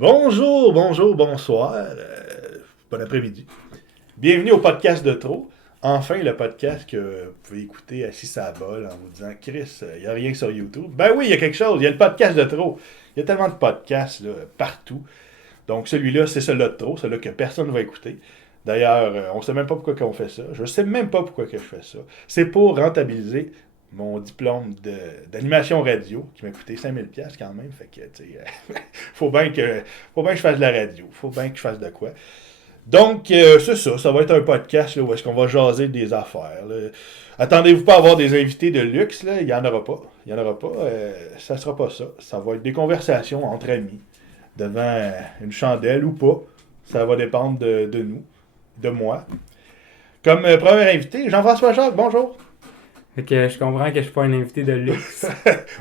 Bonjour, bonsoir, bon après-midi. Bienvenue au podcast de trop. Enfin, le podcast que vous pouvez écouter assis à la bol en vous disant « Chris, il n'y a rien sur YouTube. » Ben oui, il y a quelque chose, il y a le podcast de trop. Il y a tellement de podcasts là, partout. Donc celui-là, c'est celui-là de trop, celui-là que personne ne va écouter. D'ailleurs, on ne sait même pas pourquoi on fait ça. Je ne sais même pas pourquoi que je fais ça. C'est pour rentabiliser mon diplôme d'animation radio, qui m'a coûté 5000$ quand même. Fait que, tu sais, faut bien que je fasse de la radio. Faut bien que je fasse de quoi. Donc, c'est ça. Ça va être un podcast là, où est-ce qu'on va jaser des affaires. Là. Attendez-vous pas à avoir des invités de luxe. Là. Il n'y en aura pas. Il y en aura pas. Ça sera pas ça. Ça va être des conversations entre amis, devant une chandelle ou pas. Ça va dépendre de nous, de moi. Comme premier invité, Jean-François Jacques, bonjour. Fait que je comprends que je suis pas un invité de luxe.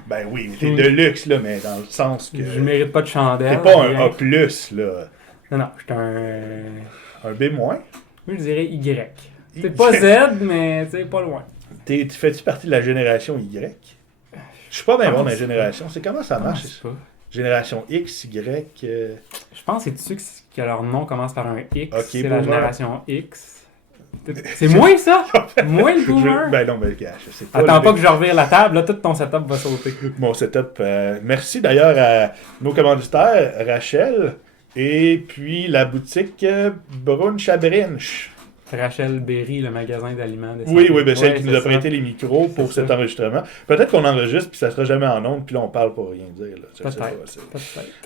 Ben oui, t'es de luxe, là, mais dans le sens que... Je mérite pas de chandelle. T'es pas un A+, là. Non, je suis un... Un B-? Moi, je dirais Y. C'est pas Z, mais tu sais, pas loin. Fais-tu partie de la génération Y? Je suis pas bien bon dans la génération. C'est comment ça marche? Génération X, Y... Je pense que c'est-tu que leur nom commence par un X? Okay, c'est la génération X. C'est moi, ça? Moi, le boomer? Ben non, mais gars, je sais pas. Attends pas que je revire la table, là, tout ton setup va sauter. Mon setup... merci d'ailleurs à nos commanditaires, Rachel, et puis la boutique Brunch à Brinch. Rachel Berry, le magasin d'aliments. Oui, ben celle qui nous a prêté les micros pour cet enregistrement. Peut-être qu'on enregistre, puis ça sera jamais en ondes, puis là, on parle pour rien dire. Là. Peut-être.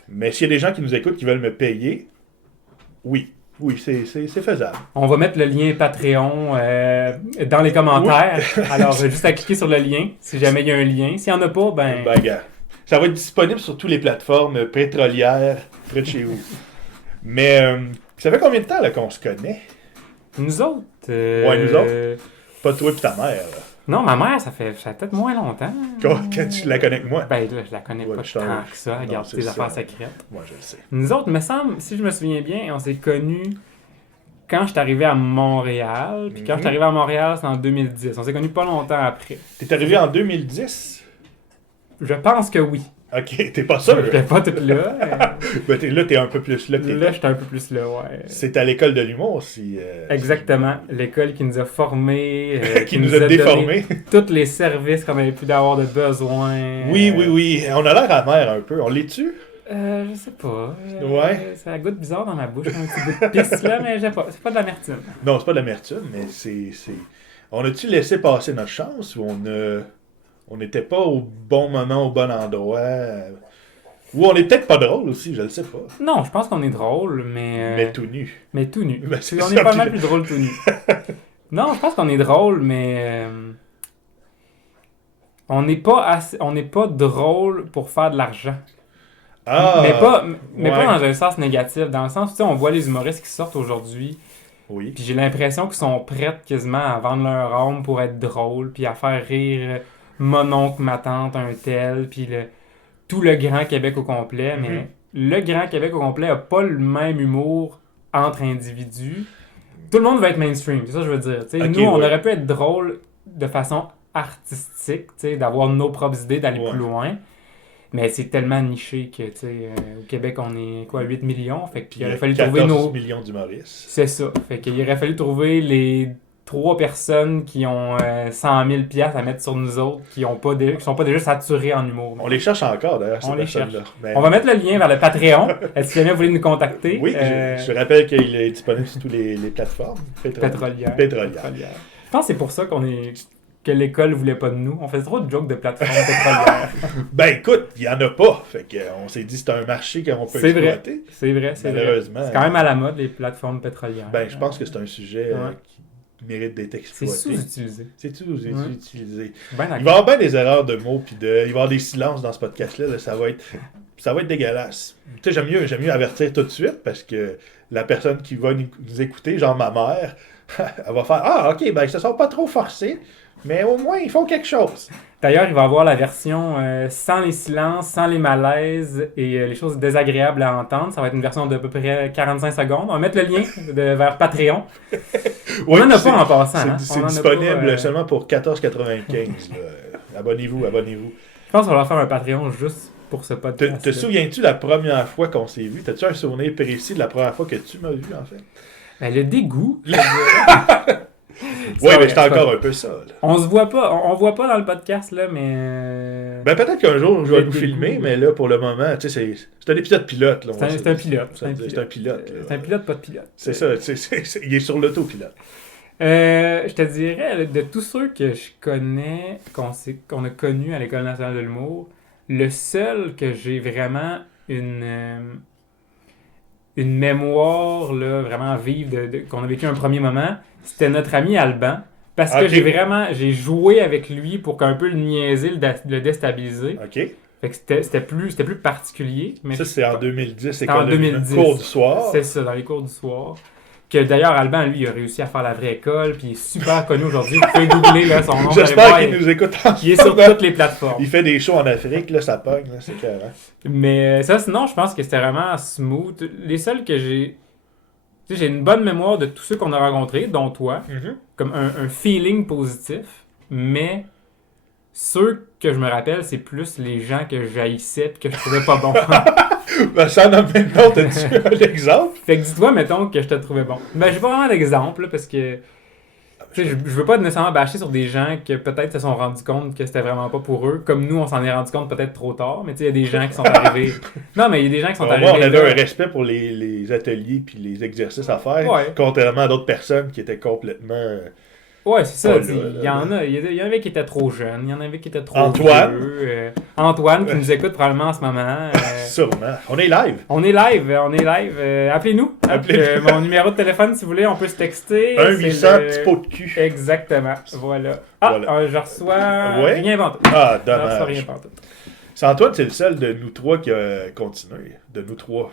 Mais s'il y a des gens qui nous écoutent, qui veulent me payer, oui, c'est faisable. On va mettre le lien Patreon dans les commentaires. Oui. Alors, juste à cliquer sur le lien, si jamais il y a un lien. S'il n'y en a pas, ben gars, ça va être disponible sur toutes les plateformes pétrolières près de chez vous. Mais, ça fait combien de temps là, qu'on se connaît? Nous autres? Ouais, nous autres. Pas toi et ta mère, là. Non, ma mère, ça fait peut-être moins longtemps. Quand tu la connais que moi? Ben là, je la connais pas tant que ça. Regarde tes affaires secrètes. Moi, je le sais. Nous autres, me semble, si je me souviens bien, on s'est connus quand je suis arrivé à Montréal. Puis quand je suis arrivé à Montréal, c'est en 2010. On s'est connus pas longtemps après. T'es arrivé en 2010? Je pense que oui. Ok, t'es pas sûr? J'étais pas tout là. Ben là, t'es un peu plus là. Là, j'étais un peu plus là, ouais. C'est à l'école de l'humour aussi. Exactement. L'école qui nous a formés. qui nous a déformés. Tous les services qu'on avait pu avoir de besoin. Oui. On a l'air amer un peu. On l'est-tu? Je sais pas. Ouais. Ça goûte bizarre dans ma bouche. Un petit goût de pisse là, mais je sais pas. C'est pas de l'amertume. Non, c'est pas de l'amertume, mais c'est... On a-tu laissé passer notre chance ou on n'était pas au bon moment, au bon endroit? Ou on est peut-être pas drôle aussi, je le sais pas. Non, je pense qu'on est drôle, mais... Mais tout nu. Mais tout nu. Ben, on est pas mal plus drôle tout nu. Non, je pense qu'on est drôle, mais... on n'est pas drôle pour faire de l'argent. Ah! Mais pas dans un sens négatif. Dans le sens où, tu sais, on voit les humoristes qui sortent aujourd'hui. Oui. Puis j'ai l'impression qu'ils sont prêts quasiment à vendre leur âme pour être drôles, puis à faire rire mon oncle, ma tante, un tel, puis tout le Grand Québec au complet. Mais le Grand Québec au complet n'a pas le même humour entre individus. Tout le monde va être mainstream, c'est ça que je veux dire. Okay, nous, on aurait pu être drôle de façon artistique, d'avoir nos propres idées, d'aller plus loin. Mais c'est tellement niché que, au Québec, on est, 8 millions? Fait qu'il aurait fallu trouver 14 millions d'humoristes. C'est ça. Fait qu'il aurait fallu trouver les 3 personnes qui ont 100 000$ à mettre sur nous autres, qui sont pas déjà saturés en humour. On les cherche encore, d'ailleurs, on les cherche. Ben... On va mettre le lien vers le Patreon. Si jamais vous voulez nous contacter. Oui, je rappelle qu'il est disponible sur toutes les plateformes pétrolières. Je pense que c'est pour ça que l'école voulait pas de nous. On faisait trop de jokes de plateformes pétrolières. Ben écoute, il y en a pas. Fait qu'on s'est dit que c'est un marché qu'on peut exploiter. C'est vrai. Malheureusement. C'est quand même à la mode, les plateformes pétrolières. Ben je pense que c'est un sujet qui mérite d'être exploité. C'est sous-utilisé. C'est sous-utilisé. Ben, il va y avoir bien des erreurs de mots, puis il va y avoir des silences dans ce podcast-là. Là, ça va être dégueulasse. Tu sais, j'aime mieux avertir tout de suite, parce que la personne qui va nous écouter, genre ma mère, elle va faire « Ah, ok, ben ils se sont pas trop forcés. » Mais au moins, ils font quelque chose. D'ailleurs, il va y avoir la version sans les silences, sans les malaises et les choses désagréables à entendre. Ça va être une version d'à peu près 45 secondes. On va mettre le lien vers Patreon. On n'en a pas en passant. C'est disponible seulement pour 14,95$. Abonnez-vous. Je pense qu'on va faire un Patreon juste pour ce podcast. Te souviens-tu la première fois qu'on s'est vu? T'as-tu un souvenir précis de la première fois que tu m'as vu, en fait? Ben, le dégoût. Oui, mais j'étais encore un peu ça. Là. On se voit pas, on voit pas dans le podcast, là, mais... Ben peut-être qu'un jour, je vais Le vous dégoût, filmer, mais là, pour le moment, tu sais, c'est un épisode pilote. Là, C'est un pilote. C'est un pilote. Là. C'est un pilote, pas de pilote. C'est ça, il est sur l'autopilote. Je te dirais, là, de tous ceux que je connais, qu'on a connus à l'École nationale de l'humour, le seul que j'ai vraiment une mémoire là, vraiment vive qu'on a vécu un premier moment, c'était notre ami Alban. Parce que j'ai joué avec lui pour qu'un peu le niaiser, le déstabiliser. OK. Fait que c'était plus particulier. Mais ça, c'est en 2010. C'était en 2010. Cours du soir. C'est ça, dans les cours du soir. Que d'ailleurs, Alban, lui, il a réussi à faire la vraie école, puis il est super connu aujourd'hui. Vous pouvez googler là, son nom. J'espère qu'il nous écoute en Il est sur toutes les plateformes. Il fait des shows en Afrique, là, ça pogne, là, c'est carré. Mais ça, sinon, je pense que c'était vraiment smooth. Les seuls que j'ai... Tu sais, j'ai une bonne mémoire de tous ceux qu'on a rencontrés, dont toi. Mm-hmm. Comme un feeling positif. Mais ceux que je me rappelle, c'est plus les gens que j'haïssais et que je trouvais pas bons. Ben, ça en a maintenant, t'as-tu un exemple? Fait que dis-toi, mettons, que je te trouvais bon. Ben, j'ai pas vraiment d'exemple, là, parce que... Tu sais, je veux pas nécessairement bâcher sur des gens que peut-être se sont rendus compte que c'était vraiment pas pour eux. Comme nous, on s'en est rendu compte peut-être trop tard. Mais tu sais, il y a des gens qui sont arrivés... Non, mais il y a des gens qui sont arrivés... Moi, on avait là. un respect pour les ateliers puis les exercices à faire, Ouais. contrairement à d'autres personnes qui étaient complètement... Ouais, c'est ça. Pas Il y en avait qui étaient trop jeunes, il y en avait qui étaient trop Antoine. vieux. Antoine, qui nous écoute probablement en ce moment. Sûrement. On est live. On est live. Appelez-nous. Mon numéro de téléphone, si vous voulez, on peut se texter. 1-800 petit pot de cul. Exactement. Voilà. Je reçois rien pantoute. Ah, Je reçois dommage. rien pantoute. C'est Antoine, c'est le seul de nous trois qui a continué. De nous trois.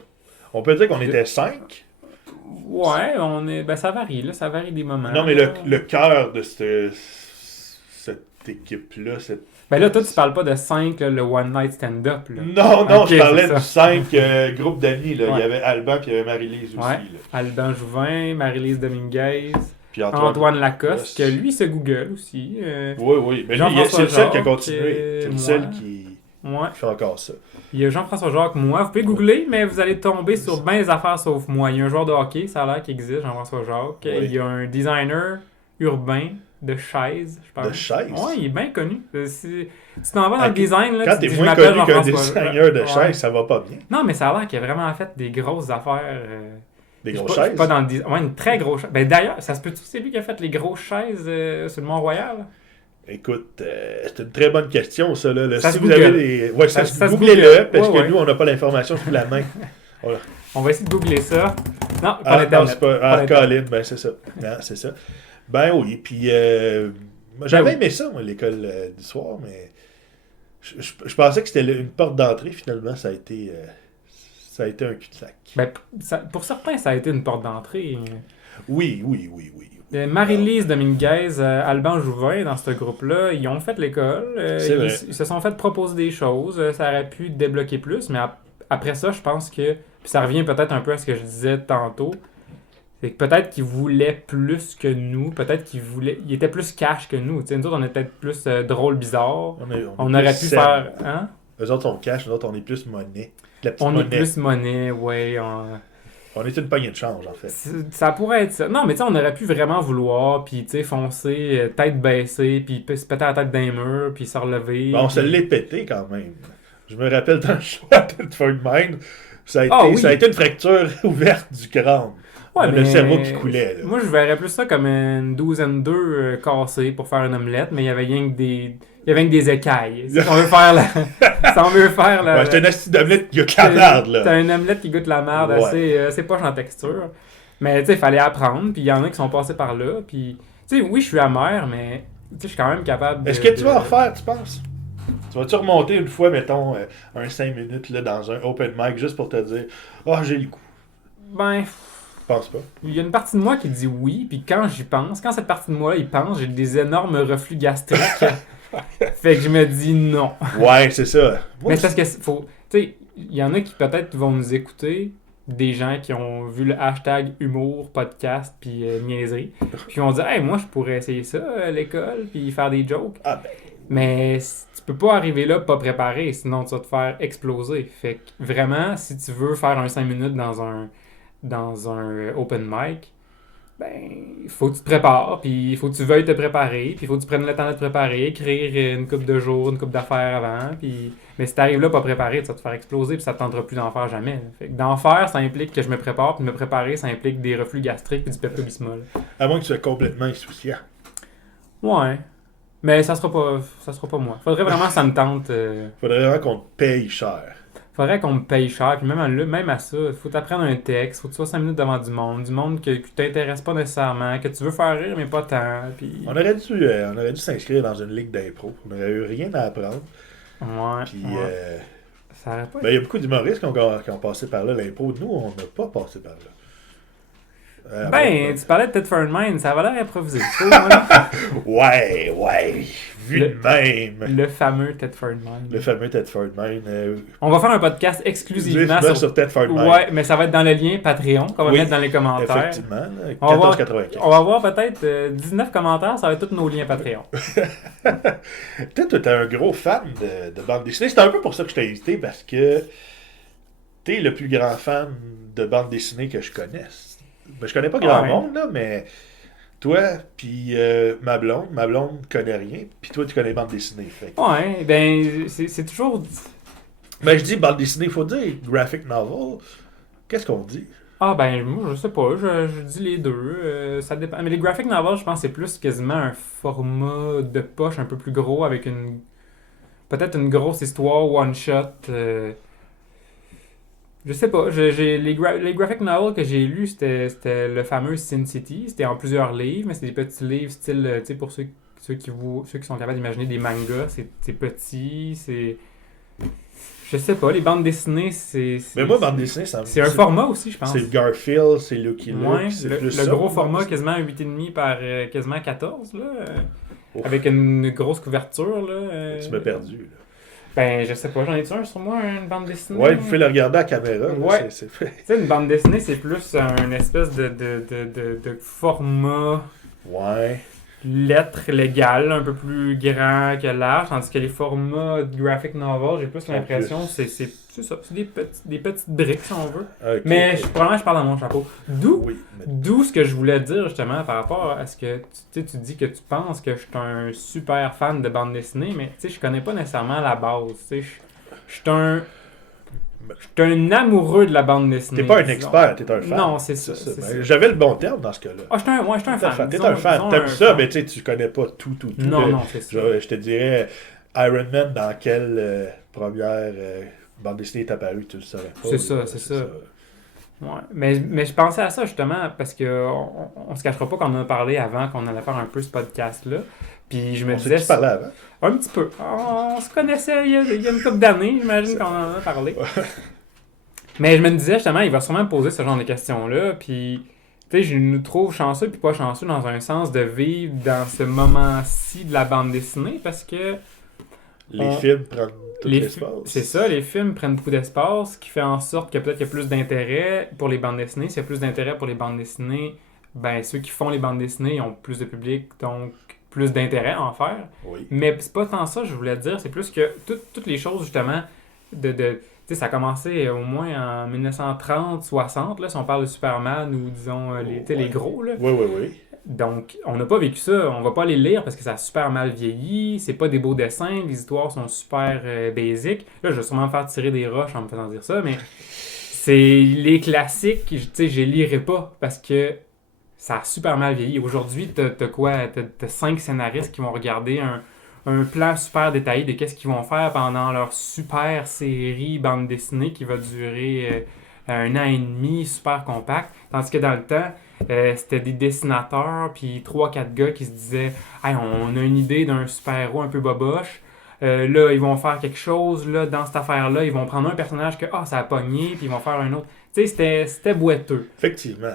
On peut dire qu'on était 5. Ouais, ça varie, là. Ça varie des moments. Non, mais le cœur de cette équipe-là, Ben là, toi, tu parles pas de 5, là, le One Night Stand-up, là. Non, Ok, je parlais c'est du ça. 5 groupes d'amis. Là. Ouais. Il y avait Alban puis il y avait Marie-Lise aussi. Ouais. Là. Alban Jouvin, Marie-Lise Dominguez, Puis Antoine Lacoste, que lui se Google aussi. Oui. Mais lui, c'est le seul qui a continué. C'est le seul qui fait encore ça. Il y a Jean-François Jacques, moi. Vous pouvez googler, mais vous allez tomber sur bien des affaires sauf moi. Il y a un joueur de hockey, ça a l'air qu'il existe, Jean-François Jacques. Oui. Il y a un designer urbain de chaises, je pense. De chaises? Ouais, il est bien connu. Tu t'en vas dans le Ok. design, là, Quand tu t'es dis, moins je m'appelle connu qu'un Jean-François. designer de Ouais. chaises, ça va pas bien. Non, mais ça a l'air qu'il a vraiment fait des grosses affaires. Des Je suis grosses pas- je suis chaises? pas dans le design. Ouais, une très grosse chaise. Ben d'ailleurs, ça se peut-tu que c'est lui qui a fait les grosses chaises sur le Mont-Royal? Écoute, c'est une très bonne question, ça. Là. Ça si se vous Google. avez des... Ouais, ça se se googlez-le, Google. parce Ouais, que ouais. nous, on n'a pas l'information sous la main. Voilà. On va essayer de googler ça. Non, pas Ah, non, l'internet. c'est pas... Pas l'internet. Colin, ben c'est ça. Non, c'est ça. Ben oui, puis j'avais aimé ça, moi, l'école du soir, mais je pensais que c'était une porte d'entrée, finalement, ça a été un cul-de-sac. Ben, pour certains, ça a été une porte d'entrée. Oui. Marie-Lise Dominguez, Alban Jouvin, dans ce groupe-là, ils ont fait l'école. C'est vrai. Ils se sont fait proposer des choses. Ça aurait pu débloquer plus, mais après ça, je pense que... Puis ça revient peut-être un peu à ce que je disais tantôt. C'est que peut-être qu'ils voulaient plus que nous. Peut-être qu'ils étaient plus cash que nous. T'sais, nous autres, on était peut-être plus drôle, bizarre. On aurait pu faire... Hein? Eux autres sont cash, nous autres, on est plus monnaie. La petite On monnaie. est plus monnaie, ouais. On est une poignée de change, en fait. Ça pourrait être ça. Non, mais tu sais, on aurait pu vraiment vouloir, puis tu sais, foncer, tête baissée, puis se péter la tête d'un mur, puis se relever. On se l'est pété quand même. Je me rappelle dans le show à Tedford Mind, ça a été une fracture ouverte du crâne. Ouais, Le cerveau qui coulait. Là. Moi, je verrais plus ça comme une douzaine d'œufs cassés pour faire une omelette, mais il y avait rien que des... Il y avait que des écailles. Si on veut faire la... Ouais, c'est une astuce d'omelette qui goûte la merde, là. C'est une omelette qui goûte la merde, assez poche en texture. Mais tu sais, il fallait apprendre, puis il y en a qui sont passés par là, puis... Tu sais, oui, je suis amer, mais tu sais, je suis quand même capable de... Est-ce que tu vas en refaire, tu penses? Tu vas-tu remonter une fois, mettons, un 5 minutes là, dans un open mic, juste pour te dire « Ah, j'ai le coup. Ben... » Je pense pas. Il y a une partie de moi qui dit oui, puis quand j'y pense, quand cette partie de moi-là y pense, j'ai des énormes reflux gastriques. Fait que je me dis non. Ouais, c'est ça. Mais c'est parce que faut... Tu sais, il y en a qui peut-être vont nous écouter, des gens qui ont vu le hashtag humour, podcast, puis niaiserie, puis ils vont dire « Hey, moi, je pourrais essayer ça à l'école, puis faire des jokes. » Ah ben... Mais tu peux pas arriver là pas préparé, sinon tu vas te faire exploser. Fait que vraiment, si tu veux faire un 5 minutes dans un open mic, ben, il faut que tu te prépares, puis il faut que tu veuilles te préparer, puis il faut que tu prennes le temps de te préparer, écrire une coupe de jours, une coupe d'affaires avant, puis... Mais si t'arrives là pas préparé, tu vas te faire exploser, puis ça te tentera plus d'en faire jamais. Fait que d'en faire, ça implique que je me prépare, puis me préparer, ça implique des reflux gastriques puis du pepto-bismol. À moins que tu sois complètement insouciant. Ouais. Mais ça sera pas moi. Faudrait vraiment que ça me tente. Faudrait vraiment qu'on te paye cher. Faudrait qu'on me paye cher. Puis même à ça, il faut t'apprendre un texte. Faut que tu sois 5 minutes devant du monde que t'intéresse pas nécessairement, que tu veux faire rire, mais pas tant. Puis... On aurait dû s'inscrire dans une ligue d'impro. On n'aurait eu rien à apprendre. Ouais. Puis, ouais. Ça aurait pas il y a beaucoup d'humoristes qui ont passé par là. L'impro, nous, on n'a pas passé par là. Tu parlais de Tedford Mine, ça avait l'air improvisé. Ouais, vu de même. Le fameux Tedford Mine. Le fameux Tedford Mine. On va faire un podcast exclusivement sur Tedford Mine. Ouais, mais ça va être dans le lien Patreon qu'on va mettre dans les commentaires. Effectivement, 14,95. On va avoir peut-être 19 commentaires, ça va être tous nos liens Patreon. Peut-être que t'es un gros fan de bande dessinée. C'est un peu pour ça que je t'ai invité, parce que t'es le plus grand fan de bande dessinée que je connaisse. Ben, je connais pas grand monde, là, mais toi, puis ma blonde connaît rien, puis toi, tu connais bande dessinée. Fait. Ouais, ben, c'est toujours... Ben, je dis bande dessinée, il faut dire graphic novel. Qu'est-ce qu'on dit? Ah, ben, moi, je sais pas, je dis les deux, ça dépend. Mais les graphic novels, je pense que c'est plus quasiment un format de poche un peu plus gros, avec peut-être une grosse histoire one-shot... Je sais pas, les graphic novels que j'ai lus, c'était le fameux Sin City. C'était en plusieurs livres, mais c'est des petits livres style, tu sais, pour ceux qui sont capables d'imaginer des mangas, c'est petit, c'est... Je sais pas, les bandes dessinées, Mais moi, bande dessinée, ça me... C'est un format aussi, je pense. C'est Garfield, c'est Lucky Luke, ouais, c'est le ça, gros format, quasiment 8,5 par quasiment 14, là. Avec une grosse couverture, là. Tu m'as perdu, là. Ben, je sais pas, j'en ai-tu un sur moi, une bande dessinée? Ouais, vous pouvez le regarder à la caméra. Ouais. C'est fait. Tu sais, une bande dessinée, c'est plus un espèce de format... Ouais. Lettre légale, un peu plus grand que large, tandis que les formats de graphic novel, j'ai plus l'impression que c'est ça, c'est des petites briques, si on veut. Okay. Mais probablement, je parle dans mon chapeau. Oui, D'où ce que je voulais dire, justement, par rapport à ce que tu dis que tu penses que je suis un super fan de bande dessinée, mais tu sais, je connais pas nécessairement la base. Tu sais, je suis un amoureux de la bande dessinée. T'es pas un expert, t'es un fan. Non, c'est ça. Ben, j'avais le bon terme dans ce cas-là. Ah, j'étais un fan. T'es un fan. T'aimes ça, mais tu connais pas tout. Non, c'est ça. Je te dirais, Iron Man, dans quelle première bande dessinée est apparue, tu le savais pas. C'est ça. Ouais. Mais je pensais à ça, justement, parce que on se cachera pas qu'on en a parlé avant qu'on allait faire un peu ce podcast-là. Puis je me disais... On s'est parlé avant? Un petit peu. On se connaissait il y a une couple d'années, j'imagine qu'on en a parlé. Mais je me disais, justement, il va sûrement me poser ce genre de questions-là. Puis, tu sais, je nous trouve chanceux puis pas chanceux dans un sens de vivre dans ce moment-ci de la bande dessinée, parce que... Les films prennent tout l'espace. C'est ça, les films prennent beaucoup d'espace, ce qui fait en sorte que peut-être qu'il y a plus d'intérêt pour les bandes dessinées. S'il y a plus d'intérêt pour les bandes dessinées, ben ceux qui font les bandes dessinées ils ont plus de public, donc plus d'intérêt à en faire. Oui. Mais c'est pas tant ça, je voulais dire, c'est plus que toutes les choses, justement, tu sais, ça a commencé au moins en 1930, 60, là, si on parle de Superman ou, disons, les gros, là. Oui. Donc, on n'a pas vécu ça, on va pas les lire parce que ça a super mal vieilli, c'est pas des beaux dessins, les histoires sont super basiques. Là, je vais sûrement me faire tirer des roches en me faisant dire ça, mais c'est les classiques, tu sais, je les lirai pas parce que ça a super mal vieilli. Aujourd'hui, t'as quoi? T'as 5 scénaristes qui vont regarder un plan super détaillé de qu'est-ce qu'ils vont faire pendant leur super série bande dessinée qui va durer 1 an et demi, super compact. Tandis que dans le temps, c'était des dessinateurs, puis 3-4 gars qui se disaient « Hey, on a une idée d'un super-héros un peu boboche. Là, ils vont faire quelque chose. Là, dans cette affaire-là, ils vont prendre un personnage que ça a pogné, puis ils vont faire un autre. » Tu sais, c'était boiteux. Effectivement.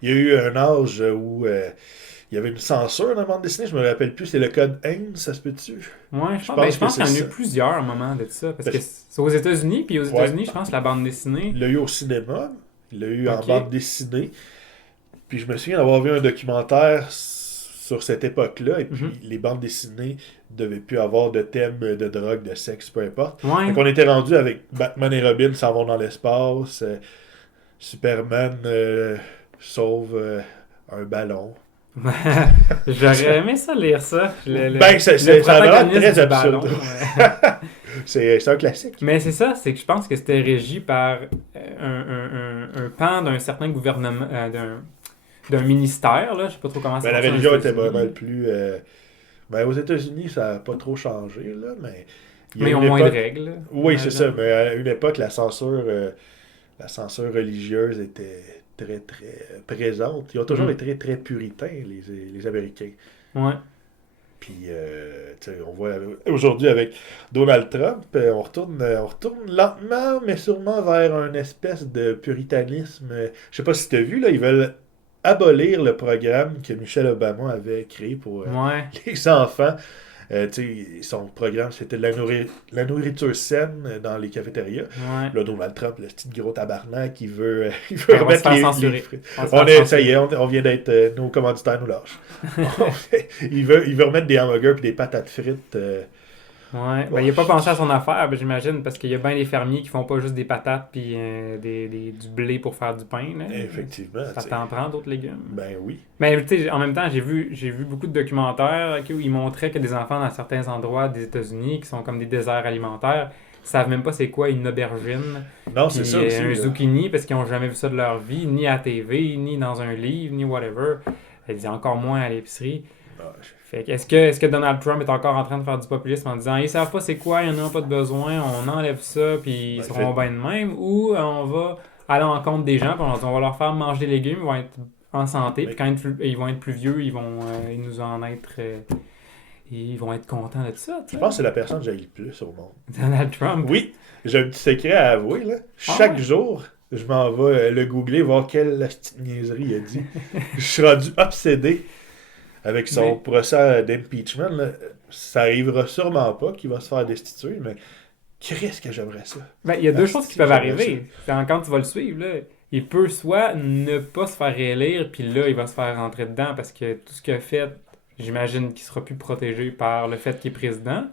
Il y a eu un âge où il y avait une censure dans la bande dessinée. Je me rappelle plus. C'est le code Haines, ça se peut-tu? Ouais, je pense qu'il y en a eu plusieurs à un moment de ça. Parce que c'est aux États-Unis, puis aux États-Unis, je pense que la bande dessinée... Il l'a eu au cinéma. Il l'a eu en bande dessinée. Puis je me souviens d'avoir vu un documentaire sur cette époque-là, et puis les bandes dessinées ne devaient plus avoir de thème de drogue, de sexe, peu importe. Ouais. Donc on était rendu avec Batman et Robin s'en vont dans l'espace, Superman sauve un ballon. J'aurais aimé ça lire ça. Ben, ça a l'air très du absurde. ballon, C'est un classique. Mais c'est ça, c'est que je pense que c'était régi par un pan d'un certain gouvernement, d'un ministère, là, je sais pas trop comment ça Ben, la fonctionne religion aux était États-Unis. vraiment le plus... Ben, aux États-Unis, ça n'a pas trop changé, là, mais... il y a Mais ils ont une moins de époque- règles. Là. Oui, c'est ça, mais à une époque, la censure religieuse était très, très présente. Ils ont toujours été très, très puritains, les Américains. Ouais. Puis, tu sais, on voit aujourd'hui avec Donald Trump, on retourne lentement, mais sûrement vers une espèce de puritanisme. Je sais pas si tu as vu, là, ils veulent abolir le programme que Michelle Obama avait créé pour Ouais. les enfants. Tu sais, son programme, c'était la nourriture saine dans les cafétérias. Ouais. Là, Donald Trump, le petit gros tabarnak, il veut On va se remettre faire les censurer. frites. On va se faire Ça censurer. y est, on vient d'être nos commanditaires nous lâchent. il veut remettre des hamburgers et des patates frites. Ouais. Ben, il a pas pensé à son affaire, ben, j'imagine, parce qu'il y a bien des fermiers qui font pas juste des patates puis du blé pour faire du pain. Là. Effectivement. Ça tu sais. t'en prend d'autres légumes. Ben oui. Mais tu sais, en même temps, j'ai vu beaucoup de documentaires où ils montraient que des enfants dans certains endroits des États-Unis, qui sont comme des déserts alimentaires, savent même pas c'est quoi une aubergine, Non, c'est puis ça aussi. un là. zucchini, parce qu'ils ont jamais vu ça de leur vie, ni à TV, ni dans un livre, ni whatever. Elle dit encore moins à l'épicerie. Ah, Fait que est-ce que Donald Trump est encore en train de faire du populisme en disant ils savent pas c'est quoi, ils en ont pas de besoin, on enlève ça, puis ils Ben, seront bien de même, ou on va aller en compte des gens, puis on va leur faire manger des légumes, ils vont être en santé, puis quand ils vont être plus vieux, ils nous en être. Ils vont être contents de ça. Je pense que c'est la personne que j'ai le plus au monde. Donald Trump. Oui, j'ai un petit secret à avouer. Là. Chaque jour, je m'en vais le googler, voir quelle petite niaiserie il a dit. Je suis rendu obsédé avec son procès d'impeachment. Là. Ça arrivera sûrement pas qu'il va se faire destituer, mais qu'est-ce que j'aimerais ça? Ben, il y a deux choses qui peuvent j'aimerais arriver. Quand tu vas le suivre, là, il peut soit ne pas se faire réélire, puis là, il va se faire rentrer dedans parce que tout ce qu'il a fait, j'imagine qu'il sera plus protégé par le fait qu'il est président,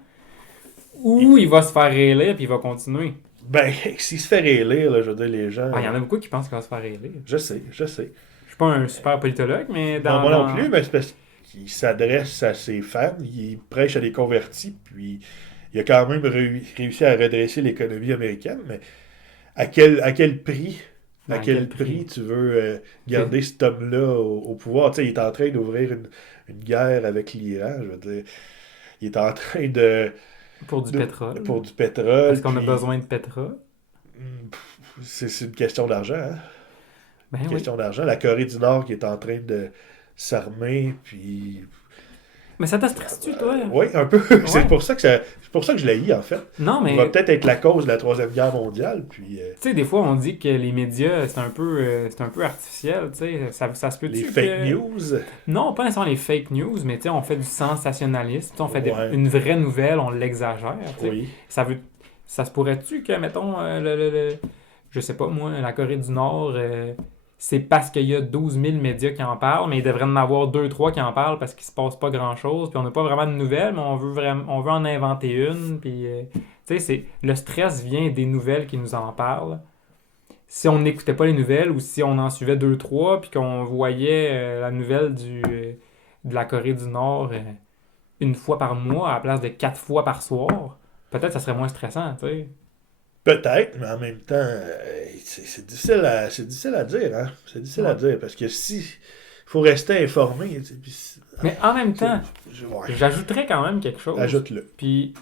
ou il va se faire réélire, puis il va continuer. Ben, s'il se fait réélire, là, je veux dire, les gens... Il y en a beaucoup qui pensent qu'il va se faire réélire. Je sais. Je suis pas un super politologue, mais Non, moi non plus, mais c'est parce qu'il s'adresse à ses fans, il prêche à des convertis, puis il a quand même réussi à redresser l'économie américaine, mais à quel prix? À quel prix tu veux garder cet homme-là au pouvoir? Tu sais, il est en train d'ouvrir une guerre avec l'Iran, je veux dire. Il est en train de... Pour du pétrole. Pour du pétrole. Parce qu'on a puis- besoin de pétrole. C'est une question d'argent, hein? Ben Une oui. question d'argent. La Corée du Nord qui est en train de s'armer, puis... Mais ça te stresse-tu, toi? Oui, un peu. Ouais. C'est pour ça que je l'ai en fait. Non, mais... Il va peut-être être la cause de la Troisième Guerre mondiale, puis Tu sais, des fois, on dit que les médias, c'est un peu artificiel, tu sais. Ça se peut-tu les fake que... news. Non, pas nécessairement les fake news, mais tu sais, on fait du sensationnalisme. Tu sais, on fait Ouais. une vraie nouvelle, on l'exagère, tu sais. Oui. Ça se pourrait-tu que, mettons, je sais pas moi, la Corée du Nord, c'est parce qu'il y a 12 000 médias qui en parlent, mais il devrait en avoir 2-3 qui en parlent parce qu'il se passe pas grand-chose, puis on n'a pas vraiment de nouvelles, mais on veut en inventer une, puis tu sais, le stress vient des nouvelles qui nous en parlent. Si on n'écoutait pas les nouvelles ou si on en suivait 2-3 puis qu'on voyait la nouvelle de la Corée du Nord une fois par mois à la place de 4 fois par soir, peut-être ça serait moins stressant, tu sais. Peut-être, mais en même temps, c'est difficile à dire, hein? C'est difficile à dire, parce que il faut rester informé, tu sais, puis Mais en même temps, ouais, j'ajouterais quand même quelque chose. ajoute-le. Puis,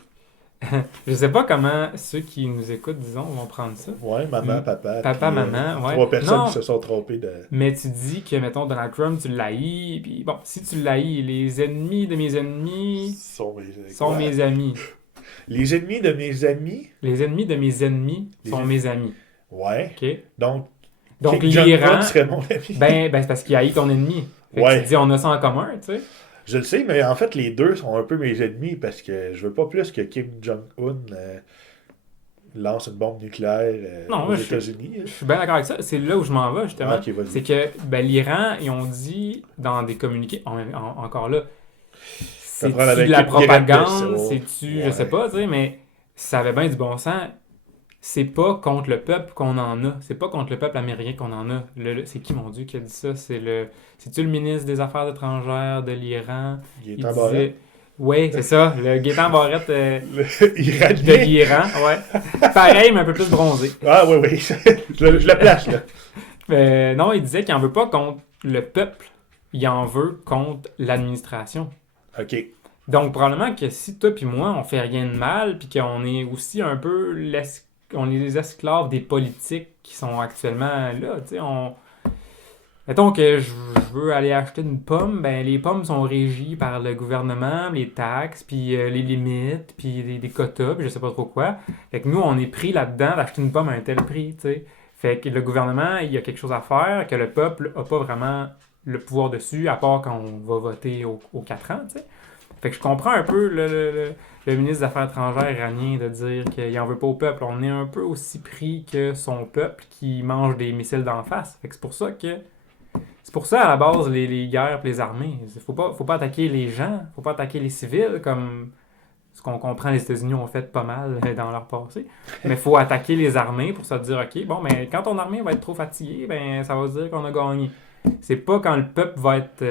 je sais pas comment ceux qui nous écoutent, disons, vont prendre ça. Ouais, maman, papa. Papa, puis, maman, ouais. 3 personnes Non. qui se sont trompées de... Mais tu dis que, mettons, Donald Trump, tu l'haïs, puis bon, si tu l'haïs, les ennemis de mes ennemis sont quoi? mes amis. Les ennemis de mes amis? Les ennemis de mes ennemis sont mes amis. Ouais. OK? Donc Donc, John l'Iran, Trump serait mon ami. ben c'est parce qu'il haït ton ennemi. Fait que Ouais. tu te dis, on a ça en commun, tu sais. Je le sais, mais en fait, les deux sont un peu mes ennemis parce que je veux pas plus que Kim Jong-un lance une bombe nucléaire Non, aux moi, États-Unis. Je suis bien d'accord avec ça. C'est là où je m'en vais, justement. Ok, vas-y. C'est que l'Iran, ils ont dit dans des communiqués, encore là, c'est-tu prend avec de la une graine de propagande, sirop. c'est-tu, je Ouais. sais pas, tu sais, mais ça avait bien du bon sens. C'est pas contre le peuple qu'on en a. C'est pas contre le peuple américain qu'on en a. C'est qui, mon Dieu, qui a dit ça? C'est-tu le ministre des Affaires étrangères de l'Iran? Il Gaétan Barrette. disait... Oui, c'est ça, le Gaétan Barrette de Iranien. l'Iran, ouais. Pareil, mais un peu plus bronzé. Ah oui, oui. je le place, là. Non, il disait qu'il en veut pas contre le peuple, il en veut contre l'administration. OK. Donc, probablement que si toi puis moi, on fait rien de mal, puis qu'on est aussi un peu on est les esclaves des politiques qui sont actuellement là, tu sais, mettons que je veux aller acheter une pomme, ben les pommes sont régies par le gouvernement, les taxes, puis les limites, puis des quotas, puis je sais pas trop quoi. Fait que nous, on est pris là-dedans d'acheter une pomme à un tel prix, tu sais. Fait que le gouvernement, il y a quelque chose à faire, que le peuple a pas vraiment le pouvoir dessus, à part quand on va voter aux 4 ans, tu sais. Fait que je comprends un peu le ministre des Affaires étrangères iranien de dire qu'il n'en veut pas au peuple. On est un peu aussi pris que son peuple qui mange des missiles d'en face. Fait que c'est pour ça, à la base, les guerres et les armées. Faut pas attaquer les gens, faut pas attaquer les civils, comme ce qu'on comprend les États-Unis ont fait pas mal dans leur passé. Mais il faut attaquer les armées pour se dire, OK, bon, mais quand ton armée va être trop fatiguée, ben ça va se dire qu'on a gagné. C'est pas quand le peuple va être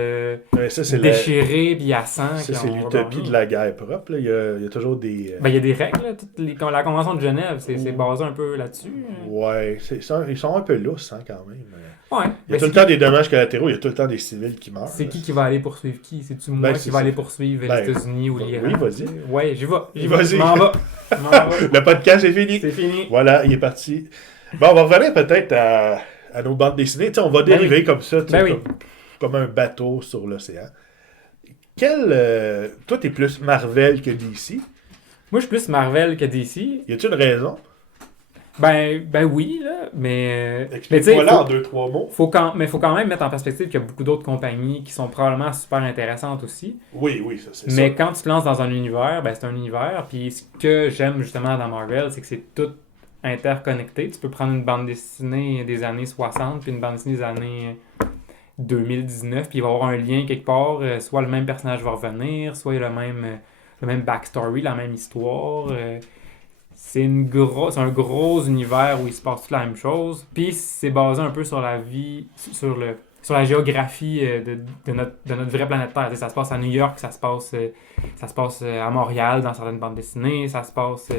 déchiré puis à sang. Ça, c'est l'utopie de la guerre propre. Là. Il y a toujours des... Ben, il y a des règles. Là. La Convention de Genève, c'est basé un peu là-dessus. Ouais, ils sont un peu lousses hein, quand même. Ouais. Il y a tout le temps des dommages collatéraux, il y a tout le temps des civils qui meurent. C'est qui va aller poursuivre qui? C'est-tu moi qui va aller poursuivre les États-Unis ou l'Iran? Oui, vas-y. Ouais, j'y vais. Vas-y. Je m'en vais. Le podcast est fini. C'est fini. Voilà, il est parti. Bon, on va revenir peut-être à nos bandes dessinées. T'sais, on va dériver comme ça, comme un bateau sur l'océan. Toi, t'es plus Marvel que DC? Moi, je suis plus Marvel que DC. Y a-t-il une raison? Ben oui, là, mais... Explique-moi là en 2-3 mots. Mais faut quand même mettre en perspective qu'il y a beaucoup d'autres compagnies qui sont probablement super intéressantes aussi. Oui, ça c'est ça. Mais quand tu te lances dans un univers, ben c'est un univers, puis ce que j'aime justement dans Marvel, c'est que c'est tout interconnecté. Tu peux prendre une bande dessinée des années 60 puis une bande dessinée des années 2019, puis il va y avoir un lien quelque part, soit le même personnage va revenir, soit il y a le même backstory, la même histoire. C'est un gros univers où il se passe toute la même chose. Puis c'est basé un peu sur la vie, sur la géographie de notre vraie planète Terre. Ça se passe à New York, ça se passe à Montréal dans certaines bandes dessinées, ça se passe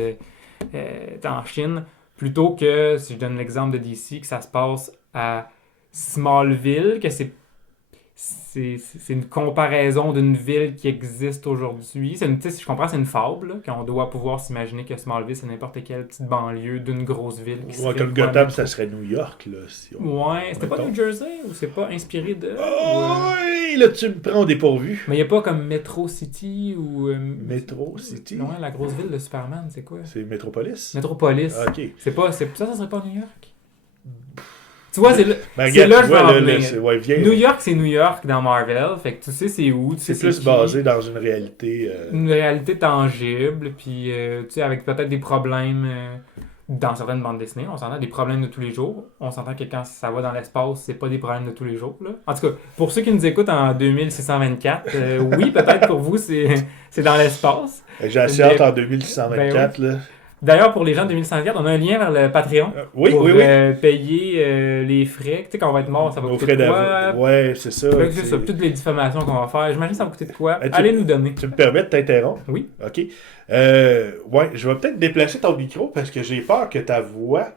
en Chine. Plutôt que, si je donne l'exemple de DC, que ça se passe à Smallville, que c'est une comparaison d'une ville qui existe aujourd'hui. Je comprends, c'est une fable, là, qu'on doit pouvoir s'imaginer que Smallville, c'est n'importe quelle petite banlieue d'une grosse ville. Comme Gotham, ça serait New York. Là, c'était pas New Jersey ou c'est pas inspiré de... Oui, là, tu me prends au dépourvu. Mais il n'y a pas comme Metro City ou... Metro City? Non, la grosse ville de Superman, c'est quoi? C'est Metropolis? Metropolis. Ah, OK. Ça serait pas New York? Tu vois, c'est là que je veux en venir. New York, c'est New York dans Marvel. Fait que tu sais c'est où. C'est plus basé dans une réalité... Une réalité tangible. Puis, tu sais, avec peut-être des problèmes dans certaines bandes dessinées. On s'entend des problèmes de tous les jours. On s'entend que quand ça va dans l'espace, c'est pas des problèmes de tous les jours. Là. En tout cas, pour ceux qui nous écoutent en 2624, oui, peut-être pour vous, c'est dans l'espace. J'ai assez hâte en 2624, là. D'ailleurs, pour les gens de 2104, on a un lien vers le Patreon pour payer les frais. Tu sais, quand on va être mort, ça va coûter de quoi? Ouais, c'est ça. C'est ça. Toutes les diffamations qu'on va faire. J'imagine que ça va coûter de quoi? Allez nous donner. Tu me permets de t'interrompre? Oui. OK. Ouais, je vais peut-être déplacer ton micro parce que j'ai peur que ta voix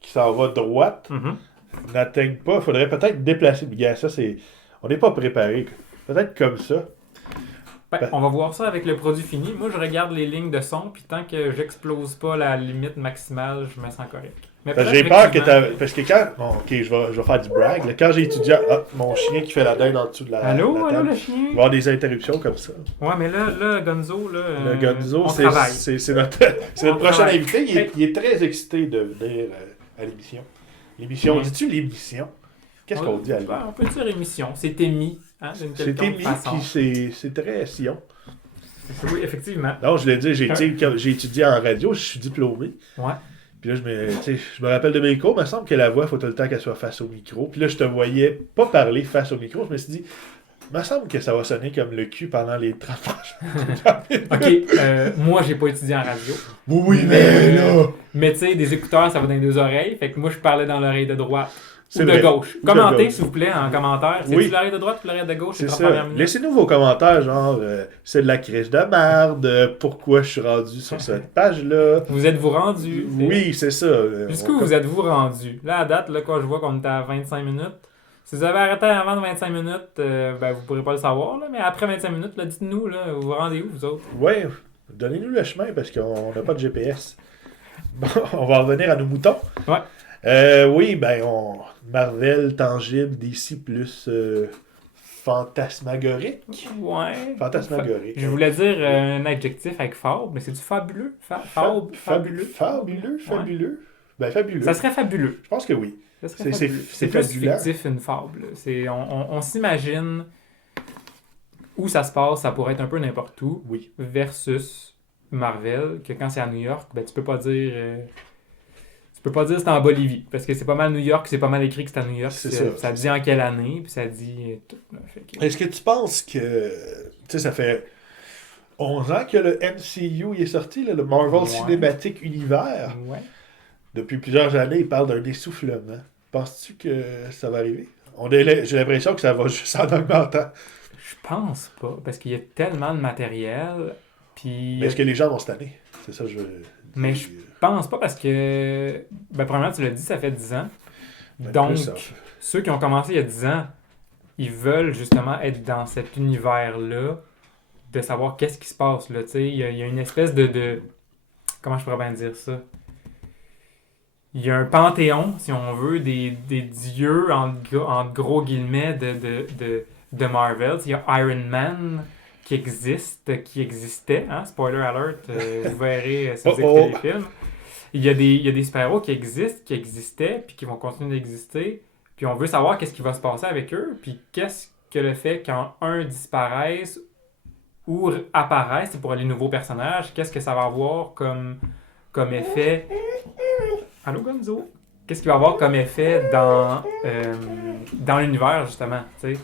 qui s'en va droite n'atteigne pas. Il faudrait peut-être déplacer. Bien, ça, c'est... On n'est pas préparé. Peut-être comme ça. On va voir ça avec le produit fini. Moi, je regarde les lignes de son, puis tant que j'explose pas la limite maximale, je me sens correct. J'ai peur que parce que quand... Bon, OK, je vais faire du brag. Là. Quand j'ai étudié... mon chien qui fait la dinde en dessous de la Allô, table, le chien? Il va y avoir des interruptions comme ça. Ouais, mais là Gonzo, le Gonzo, c'est notre prochain invité. Il est très excité de venir à l'émission. L'émission, dis-tu l'émission? Qu'est-ce qu'on dit à lui? On peut dire émission. C'est émis. Hein, c'est émis, puis c'est très Sion. Oui, effectivement. Non, je l'ai dit, j'ai étudié en radio, je suis diplômé. Ouais. Puis là, je me rappelle de mes cours, il me semble que la voix, il faut tout le temps qu'elle soit face au micro. Puis là, je te voyais pas parler face au micro. Je me suis dit, il me semble que ça va sonner comme le cul pendant les 30 prochaines Ok, moi, j'ai pas étudié en radio. Oui, mais là... Mais tu sais, des écouteurs, ça va dans les deux oreilles. Fait que moi, je parlais dans l'oreille de droite. C'est Ou de vrai. gauche. Ou de Commentez, gauche. s'il vous plaît, en commentaire. Oui. C'est-tu l'oreille de droite ou l'oreille de gauche? C'est les 30 ça. premières minutes? Laissez-nous vos commentaires, genre, c'est de la crise de merde, pourquoi je suis rendu sur cette page-là. Vous êtes-vous rendu? Oui, c'est ça. Jusqu'où vous êtes-vous rendu? Là, à date, là, quand je vois qu'on était à 25 minutes, si vous avez arrêté avant de 25 minutes, ben, vous pourrez pas le savoir, là, mais après 25 minutes, là, dites-nous, là, vous vous rendez où, vous autres? Ouais, donnez-nous le chemin parce qu'on n'a pas de GPS. Bon, on va revenir à nos moutons. Ouais. Oui, ben, Marvel tangible, DC plus fantasmagorique. Ouais. Fantasmagorique. Je voulais dire un adjectif avec fable, mais c'est du fabuleux? Fabuleux? Fabuleux. Ben, fabuleux. Ça serait fabuleux. Je pense que oui. Ça serait C'est fabuleux. C'est plus fabulant. fictif une fable. On s'imagine où ça se passe, ça pourrait être un peu n'importe où, Oui. versus Marvel, que quand c'est à New York, ben tu peux pas dire c'est en Bolivie, parce que c'est pas mal New York, c'est pas mal écrit que c'est à New York, C'est ça dit en quelle année, puis ça dit tout. Là, fait que... Est-ce que tu penses que... Tu sais, ça fait 11 ans que le MCU il est sorti, là, le Marvel Cinematic Universe. Ouais. Depuis plusieurs années, il parle d'un essoufflement. Penses-tu que ça va arriver? J'ai l'impression que ça va juste en augmentant. Je pense pas, parce qu'il y a tellement de matériel, puis... Mais est-ce que les gens vont se tanner? C'est ça que je veux dire. Mais je pense pas, parce que... Ben, premièrement, tu l'as dit, ça fait 10 ans. Ben, Donc, plus, ceux qui ont commencé il y a 10 ans, ils veulent justement être dans cet univers-là, de savoir qu'est-ce qui se passe, là, tu sais. Il y a une espèce de... Comment je pourrais bien dire ça? Il y a un panthéon, si on veut, des dieux, entre gros guillemets, de Marvel. Il y a Iron Man qui existait. Hein? Spoiler alert, vous verrez si vous écoutez les films. Il y a des super-héros qui existaient, puis qui vont continuer d'exister. Puis on veut savoir qu'est-ce qui va se passer avec eux, puis qu'est-ce que le fait quand un disparaisse ou apparaisse pour les nouveaux personnages, qu'est-ce que ça va avoir comme effet... Allô, Gonzo? Qu'est-ce qu'il va y avoir comme effet dans l'univers, justement? T'sais?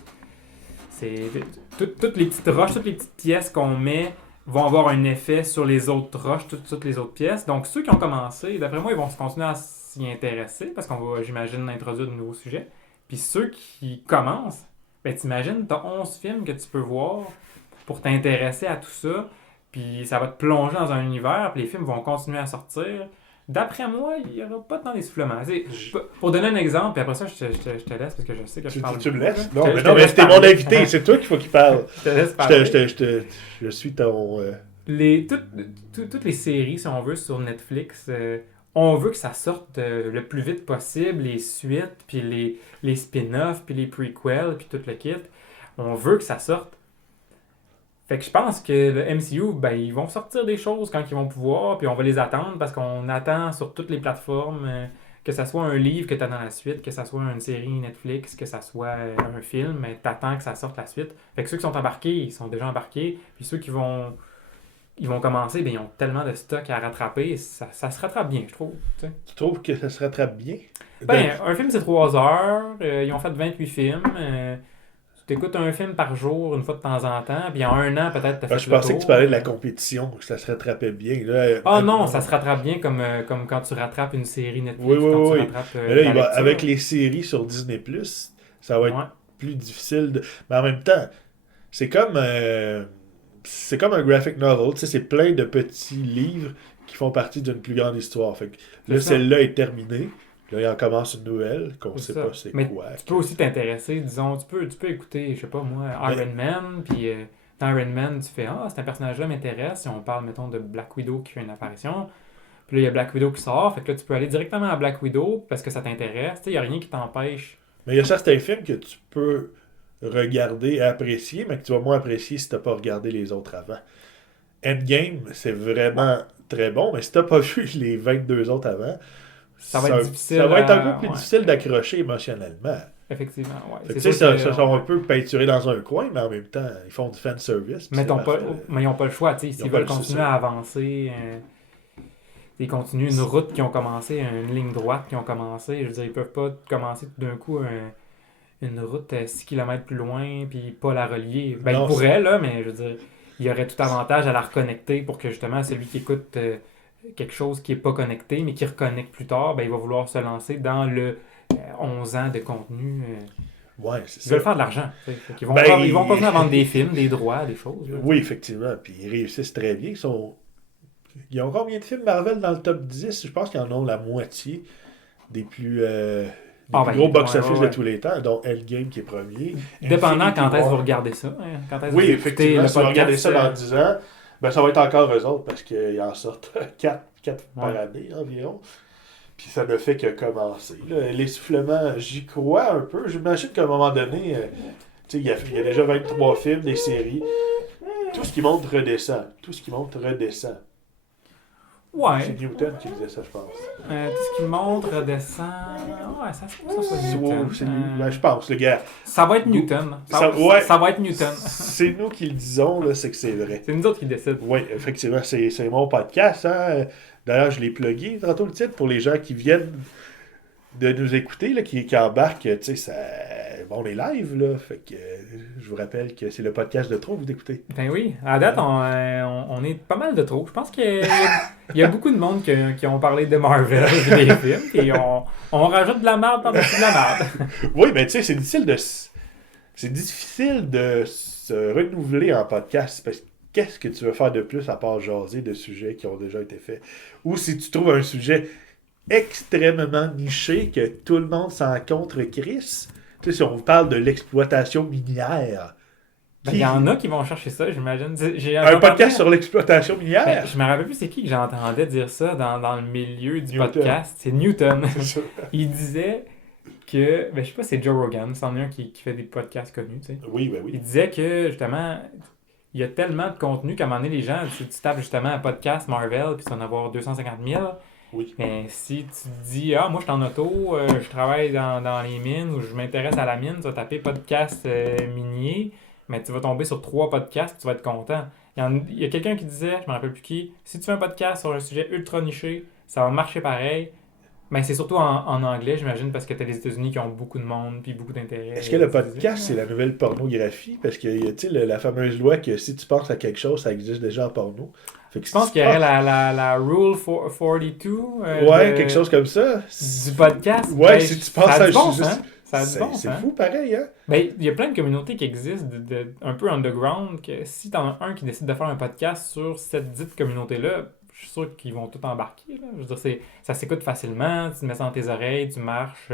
Toutes les petites roches, toutes les petites pièces qu'on met vont avoir un effet sur les autres roches, toutes les autres pièces. Donc, ceux qui ont commencé, d'après moi, ils vont continuer à s'y intéresser parce qu'on va, j'imagine, introduire de nouveaux sujets. Puis ceux qui commencent, ben t'imagines, t'as 11 films que tu peux voir pour t'intéresser à tout ça. Puis ça va te plonger dans un univers, puis les films vont continuer à sortir. D'après moi, il n'y aura pas tant d'essoufflement. Pour donner un exemple, puis après ça, je te laisse parce que je sais que je parle. Tu me laisses? Non, mais c'était mon invité, c'est toi qu'il faut qu'il parle. Je te laisse parler. Je suis ton... Toutes les séries, si on veut, sur Netflix, on veut que ça sorte le plus vite possible, les suites, puis les spin-offs, puis les prequels, puis tout le kit. On veut que ça sorte. Fait que je pense que le MCU, ben, ils vont sortir des choses quand ils vont pouvoir, puis on va les attendre parce qu'on attend sur toutes les plateformes, que ça soit un livre que tu as dans la suite, que ça soit une série Netflix, que ça soit un film, mais t'attends que ça sorte la suite. Fait que ceux qui sont embarqués, ils sont déjà embarqués, puis ceux qui vont commencer, ben, ils ont tellement de stock à rattraper, ça se rattrape bien, je trouve. T'sais. Tu trouves que ça se rattrape bien? Ben, un film c'est 3 heures, ils ont fait 28 films, tu écoutes un film par jour, une fois de temps en temps, puis en un an, peut-être, t'as fait je pensais que tu parlais de la compétition, que ça se rattrapait bien. Là, non, ça se rattrape bien comme quand tu rattrapes une série Netflix. Oui. Tu rattrapes, mais là, avec les séries sur Disney+, ça va être plus difficile. Mais en même temps, c'est comme un graphic novel. Tu sais, c'est plein de petits livres qui font partie d'une plus grande histoire. Fait que là, celle-là est terminée. Là, il en commence une nouvelle qu'on ne sait pas c'est quoi. Tu peux aussi t'intéresser, disons, tu peux écouter, je sais pas moi, Iron Man, puis dans Iron Man, tu fais « Ah, c'est un personnage-là m'intéresse », si on parle, mettons, de Black Widow qui fait une apparition, puis là, il y a Black Widow qui sort, fait que là, tu peux aller directement à Black Widow parce que ça t'intéresse, tu sais, il n'y a rien qui t'empêche. Mais il y a certains films que tu peux regarder et apprécier, mais que tu vas moins apprécier si tu n'as pas regardé les autres avant. Endgame, c'est vraiment très bon, mais si tu n'as pas vu les 22 autres avant... ça va être difficile. Ça va être un peu plus ouais. difficile d'accrocher émotionnellement. Effectivement, ouais. Fait que, C'est tu sais, sûr ça sont un peu peinturés dans un coin, mais en même temps, ils font du fan service. mais ils n'ont pas le choix, tu sais. S'ils veulent continuer à avancer, ils continuent une route qui ont commencé, une ligne droite qui ont commencé. Je veux dire, ils peuvent pas commencer tout d'un coup une route 6 km plus loin, puis pas la relier. Ben, Non, ils pourraient, là, mais je veux dire, il y aurait tout avantage à la reconnecter pour que justement celui qui écoute quelque chose qui est pas connecté, mais qui reconnecte plus tard, ben, il va vouloir se lancer dans le 11 ans de contenu. Ouais, c'est Ils ça. veulent faire de l'argent. Ils vont, Ben, ils vont continuer à vendre des films, des droits, des choses. Là, Oui, effectivement. Puis ils réussissent très bien. Ils ont combien de films Marvel dans le top 10? Je pense qu'ils en ont la moitié des plus, gros box-office de tous les temps, dont Endgame qui est premier. Dépendant Infinity quand est-ce que War. vous regardez ça. Hein, quand est-ce que Oui, vous écoutez effectivement. le Si vous regardez podcast, ça dans 10 ans, ben, ça va être encore eux autres parce qu'ils en sortent 4 par Ouais. année environ. Puis ça ne fait que commencer. Là. L'essoufflement, j'y crois un peu. J'imagine qu'à un moment donné, tu sais, il y a déjà 23 films, des séries. Tout ce qui monte redescend. Tout ce qui monte redescend. Ouais. C'est Newton qui disait ça, je pense. Tout ce qui monte, redescend. Ouais, ça se peut que ça soit Newton. C'est ben, je pense, le gars. Ça va être Newton. Ouais. Ça va être Newton. C'est nous qui le disons, là, c'est que c'est vrai. C'est nous autres qui décident. Oui, effectivement, c'est mon podcast. Hein. D'ailleurs, je l'ai plugué tantôt le titre pour les gens qui viennent de nous écouter, là, qui embarquent. Tu sais, on est live, là. Fait que je vous rappelle que c'est le podcast de trop que vous écoutez. Ben oui, à date, on est pas mal de trop. Je pense qu'il y a beaucoup de monde qui ont parlé de Marvel et des films, et on rajoute de la merde par-dessus de la merde. Oui, mais tu sais, c'est difficile de se renouveler en podcast parce que qu'est-ce que tu veux faire de plus à part jaser de sujets qui ont déjà été faits? Ou si tu trouves un sujet extrêmement niché que tout le monde s'en contre Chris, tu sais, si on vous parle de l'exploitation minière. Ben, il y en a qui vont chercher ça, j'imagine. Un podcast sur l'exploitation minière? Ben, je me rappelle plus c'est qui que j'entendais dire ça dans le milieu du Newton. podcast. C'est Newton. Il disait que, ben, je sais pas, c'est Joe Rogan, c'en est un qui fait des podcasts connus, tu sais. Oui, ben oui. Il disait que, justement, il y a tellement de contenu qu'à un moment donné, les gens, tu tapes justement un podcast Marvel, puis tu vas en avoir 250 000. Oui. Mais si tu te dis, moi je suis en auto, je travaille dans les mines, ou je m'intéresse à la mine, tu vas taper podcast minier, mais tu vas tomber sur 3 podcasts, tu vas être content. Il y a quelqu'un qui disait, je me rappelle plus qui, si tu fais un podcast sur un sujet ultra niché, ça va marcher pareil. Mais c'est surtout en anglais, j'imagine, parce que tu as les États-Unis qui ont beaucoup de monde puis beaucoup d'intérêt. Est-ce que le podcast, c'est la nouvelle pornographie? Parce que, tu sais, la fameuse loi que si tu penses à quelque chose, ça existe déjà en porno. Fait que Je pense qu'il y aurait la Rule 42. Ouais, quelque chose comme ça. Du podcast. Ouais, Ben, si tu penses ça a à du bon juste... sens. Ça a du bon C'est sens. fou, pareil, hein? Ben, il y a plein de communautés qui existent, un peu underground, que si t'en as un qui décide de faire un podcast sur cette dite communauté-là, je suis sûr qu'ils vont tout embarquer. Là. Je veux dire, ça s'écoute facilement, tu te mets ça dans tes oreilles, tu marches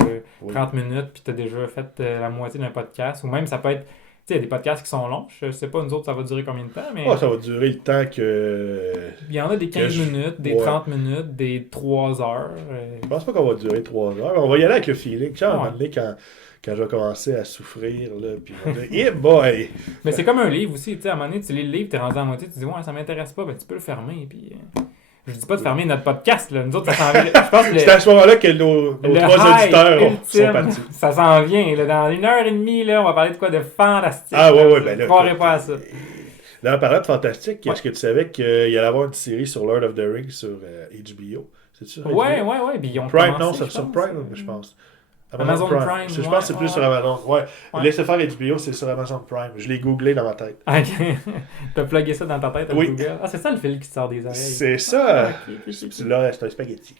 30 minutes, puis t'as déjà fait la moitié d'un podcast. Ou même, ça peut être... Tu sais, il y a des podcasts qui sont longs. Je sais pas, nous autres, ça va durer combien de temps, mais... Ça va durer le temps que... Il y en a des 15 minutes, des 30 minutes, des 3 heures. Je pense pas qu'on va durer 3 heures. On va y aller avec le feeling. Tu sais, à un moment donné, quand je vais commencer à souffrir, là, puis on va dire, hey boy! Mais c'est comme un livre aussi, tu sais, à un moment donné, tu lis le livre, t'es rendu à moitié, tu dis, ouais, ça m'intéresse pas, ben tu peux le fermer, puis... Je dis pas de fermer notre podcast, là. Nous autres, ça s'en vient. Je pense que c'est à ce moment-là que nos 3 auditeurs sont partis. Ça s'en vient, là. Dans 1h30, là, on va parler de quoi de fantastique. Ouais, ben là. Je croirais pas à ça. Là, en parlant de fantastique, est-ce que tu savais qu'il y allait avoir une série sur Lord of the Rings sur HBO? C'est ça? Ouais. Puis ils ont Prime, commencé, non, c'est sur Prime, je pense. Amazon Prime. Je pense que c'est plus sur Amazon. Ouais. Laissez faire HBO, c'est sur Amazon Prime. Je l'ai googlé dans ma tête. Ok. T'as plugué ça dans ta tête à Google. Ah, c'est ça le fil qui te sort des oreilles. C'est ça. Là, c'est un spaghetti.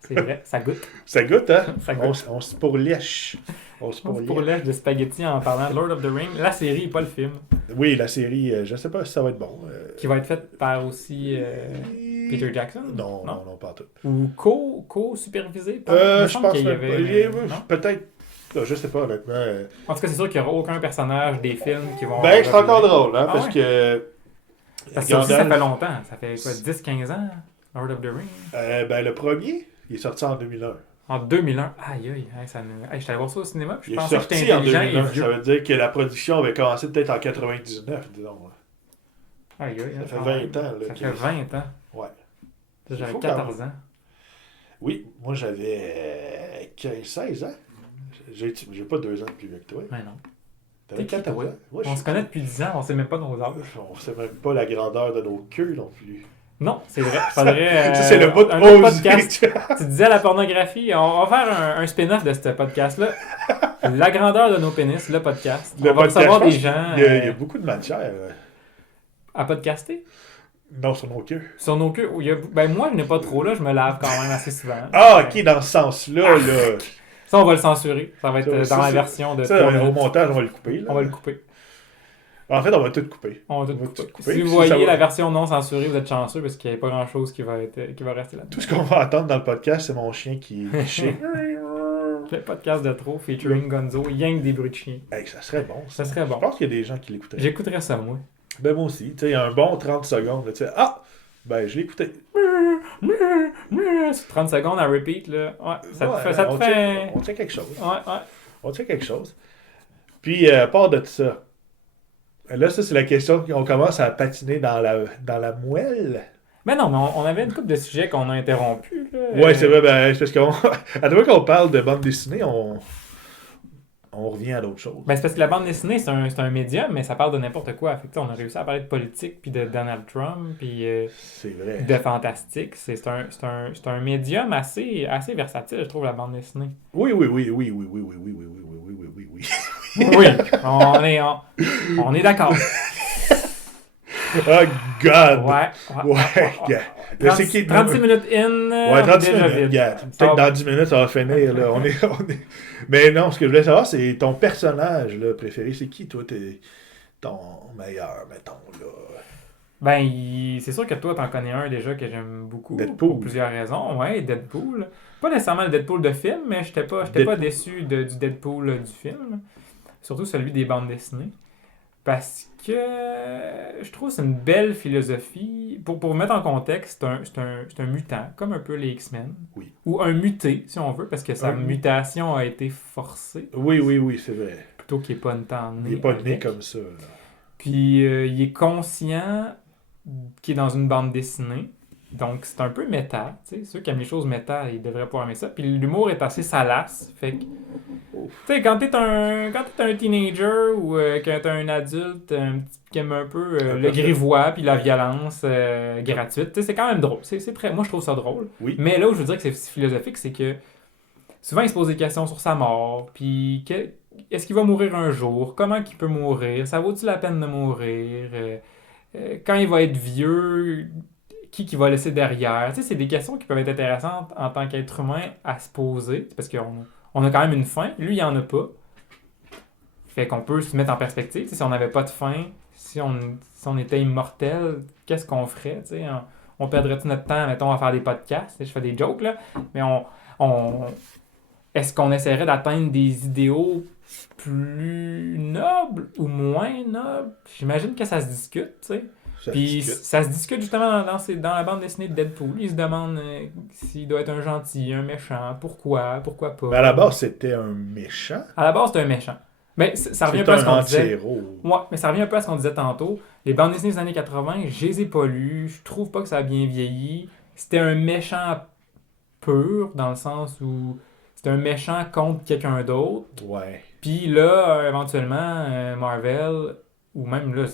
C'est vrai, ça goûte. Ça goûte, hein? Ça goûte. On se pourlèche. On se pourlèche de spaghetti en parlant de Lord of the Rings. La série, pas le film. Oui, la série, je sais pas si ça va être bon. Qui va être faite par aussi Peter Jackson? Non, pas tout. Ou co-supervisé par... Je pense qu'il y avait... Peut-être... Je sais pas, honnêtement. En tout cas, c'est sûr qu'il n'y aura aucun personnage des films qui vont... Ben, c'est encore drôle, hein, parce que... Parce que ça aussi, ça fait longtemps. Ça fait quoi, 10-15 ans, Lord of the Rings? Ben, le premier, il est sorti en 2001. En 2001? Aïe, ça me... je suis allé voir ça au cinéma, puis je pensais que j'étais j'étais intelligent en 2001, et vieux. ça veut dire que la production avait commencé peut-être en 99, disons. Aïe, ça fait 20 ans. Là, ça fait 20 ans. Ouais. J'avais 14 ans. Oui, moi j'avais 16 ans. J'ai pas 2 ans de plus vieux que toi. Mais non. T'avais T'es qui, 14 toi? ans. Ouais, On se connaît depuis 10 ans, on sait même pas nos âges. On sait même pas la grandeur de nos queues non plus. Non, c'est vrai. Ça, Faudrait c'est le bout de un autre osé. podcast. Tu disais la pornographie. On va faire un spin-off de ce podcast-là. La grandeur de nos pénis, le podcast. Le On va podcast, recevoir je pense des gens il y a beaucoup de matière. à podcaster Non, sur nos queues. sur nos queues. Ben moi, je n'ai pas trop là. Je me lave quand même assez souvent. Ah, ok, dans ce sens-là, là. Ça, on va le censurer. Ça va être Ça, dans la ça, version de Ça, 3 au minutes. montage, on va le couper. Là. On va le couper. En fait, on va tout couper. On va tout On va couper. tout couper, Si vous puis voyez ça va- la version non censurée, vous êtes chanceux parce qu'il n'y a pas grand-chose qui va rester là. Tout ce qu'on va entendre dans le podcast, c'est mon chien qui chie. Le podcast de trop featuring Gonzo, rien que des bruits de chien. Hey, ça serait bon. Ça serait bon. Je pense qu'il y a des gens qui l'écouteraient. J'écouterais ça, moi. Ben, moi aussi. Tu sais, il y a un bon 30 secondes. Là, tu sais, ah! Ben, je l'ai écouté. 30 secondes à repeat, là. Ouais, ça te Ouais, fait. Ça te on fait... tient- on tient quelque chose. Ouais. On tient quelque chose. Puis, à part de ça, là, ça, c'est la question qu'on commence à patiner dans la moelle. Mais non, mais on avait une couple de sujets qu'on a interrompus, là. Ouais, c'est vrai, ben, c'est parce qu'on. À chaque fois qu'on parle de bande dessinée, on revient à d'autres choses. Ben, c'est parce que la bande dessinée, c'est un médium, mais ça parle de n'importe quoi. Fait que, on a réussi à parler de politique, puis de Donald Trump, puis C'est vrai. de fantastique. C'est un médium assez versatile, je trouve, la bande dessinée. Oui. Oui, on est d'accord. Oh, God! Ouais. Yeah. Là, c'est qui- 36 minutes in, Ouais, on est 36 déjà minutes. vide. Yeah. Ça Peut-être va. dans 10 minutes, ça va finir. Là. On est... Mais non, ce que je voulais savoir, c'est ton personnage là, préféré. C'est qui, toi, t'es ton meilleur, mettons, là? Ben, c'est sûr que toi, t'en connais un déjà que j'aime beaucoup. Deadpool. Pour plusieurs raisons. Ouais, Deadpool. Pas nécessairement le Deadpool de film, mais j'étais pas Deadpool. déçu du Deadpool du film. Surtout celui des bandes dessinées. Parce que je trouve que c'est une belle philosophie. Pour mettre en contexte, c'est un mutant, comme un peu les X-Men. Oui. Ou un muté, si on veut, parce que sa Un- mutation a été forcée, Oui, c'est vrai. plutôt qu'il n'est pas né Il n'est pas né avec. comme ça. Là. Puis il est conscient qu'il est dans une bande dessinée. Donc c'est un peu méta. Tu sais, ceux qui aiment les choses méta, ils devraient pouvoir aimer ça. Puis l'humour est assez salace. Fait que, tu Ouf. sais, quand t'es un teenager ou quand t'es un adulte qui aime un peu le grivois puis la violence gratuite, tu sais, c'est quand même drôle. C'est très... Moi, je trouve ça drôle. Oui. Mais là où je veux dire que c'est philosophique, c'est que souvent, il se pose des questions sur sa mort. Puis est-ce qu'il va mourir un jour? Comment il peut mourir? Ça vaut-il la peine de mourir? Quand il va être vieux, qui va laisser derrière? Tu sais, c'est des questions qui peuvent être intéressantes en tant qu'être humain à se poser. Parce qu'on a quand même une fin. Lui, il n'y en a pas. Fait qu'on peut se mettre en perspective. Tu sais, si on n'avait pas de fin, si on était immortel, qu'est-ce qu'on ferait? Tu sais, on perdrait tout notre temps, mettons, à faire des podcasts. Je fais des jokes, là. Mais est-ce qu'on essaierait d'atteindre des idéaux plus nobles ou moins nobles? J'imagine que ça se discute, tu sais. Ça Puis discute. ça se discute justement dans la bande dessinée de Deadpool. Il se demande s'il doit être un gentil, un méchant, pourquoi pas. Mais à la base, c'était un méchant. À la base, c'est un méchant. Mais ça revient un C'est peu à ce un qu'on disait. anti-héros. Ouais, mais ça revient un peu à ce qu'on disait tantôt. Les bandes dessinées des années 80, je les ai pas lues. Je trouve pas que ça a bien vieilli. C'était un méchant pur, dans le sens où c'était un méchant contre quelqu'un d'autre. Ouais. Puis là, éventuellement, Marvel, ou même là,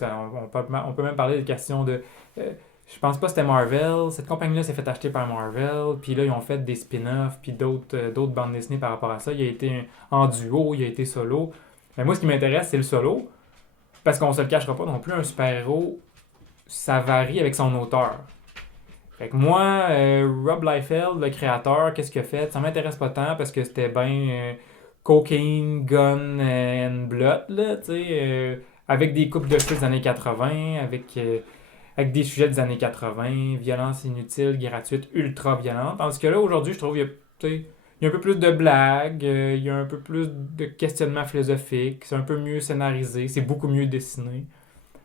on peut même parler de questions de... je pense pas que c'était Marvel. Cette compagnie-là s'est fait acheter par Marvel. Puis là, ils ont fait des spin-offs, puis d'autres bandes dessinées par rapport à ça. Il a été en duo, il a été solo. Mais moi, ce qui m'intéresse, c'est le solo. Parce qu'on se le cachera pas non plus, un super-héros, ça varie avec son auteur. Fait que moi, Rob Liefeld, le créateur, qu'est-ce qu'il a fait? Ça m'intéresse pas tant parce que c'était bien cocaine, gun and blood, là, tu sais, avec des coupes de cheveux des années 80, avec des sujets des années 80, violence inutile, gratuite, ultra violente. Tandis que là, aujourd'hui, je trouve qu'il y a, tu sais, il y a un peu plus de blagues, il y a un peu plus de questionnements philosophiques, c'est un peu mieux scénarisé, c'est beaucoup mieux dessiné.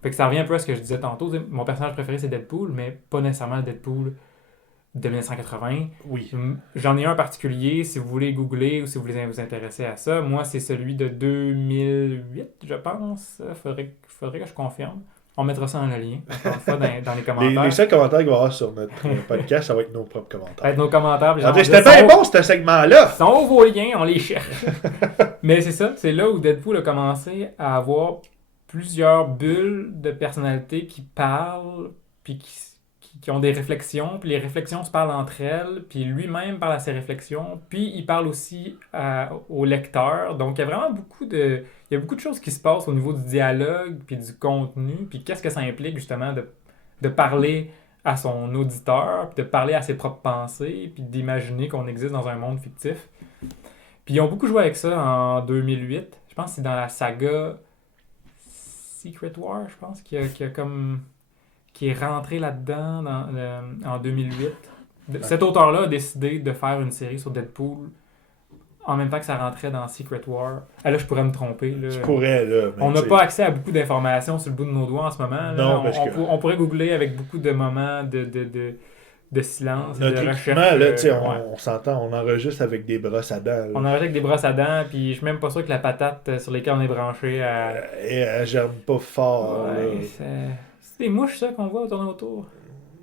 Fait que ça revient un peu à ce que je disais tantôt. Mon personnage préféré, c'est Deadpool, mais pas nécessairement le Deadpool de 1980. Oui. J'en ai un en particulier, si vous voulez googler ou si vous voulez vous intéresser à ça. Moi, c'est celui de 2008, je pense. Faudrait que je confirme. On mettra ça dans le lien, encore une fois, dans les Les commentaires. seuls commentaires qu'il va y avoir sur notre podcast, ça va être nos propres commentaires. Être nos commentaires. puis genre, C'était bien bon, ce segment-là! Sont vos liens, on les cherche. Mais c'est ça, c'est là où Deadpool a commencé à avoir plusieurs bulles de personnalités qui parlent, puis qui ont des réflexions, puis les réflexions se parlent entre elles, puis lui-même parle à ses réflexions, puis il parle aussi au lecteur. Donc il y a vraiment il y a beaucoup de choses qui se passent au niveau du dialogue, puis du contenu, puis qu'est-ce que ça implique justement de parler à son auditeur, puis de parler à ses propres pensées, puis d'imaginer qu'on existe dans un monde fictif. Puis ils ont beaucoup joué avec ça en 2008. Je pense que c'est dans la saga Secret War, je pense, qui est rentré là-dedans en 2008. Cet auteur-là a décidé de faire une série sur Deadpool en même temps que ça rentrait dans Secret War. Ah là, je pourrais me tromper. Là. Tu pourrais, là. On n'a pas accès à beaucoup d'informations sur le bout de nos doigts en ce moment. Là. Non, parce que... on pourrait googler avec beaucoup de moments de silence, notre de recherche. Là, on s'entend, on enregistre avec des brosses à dents. Là. On enregistre avec des brosses à dents, puis je suis même pas sûr que la patate sur laquelle on est branché... elle germe pas fort. Ouais, c'est des mouches, ça, qu'on voit tourner autour.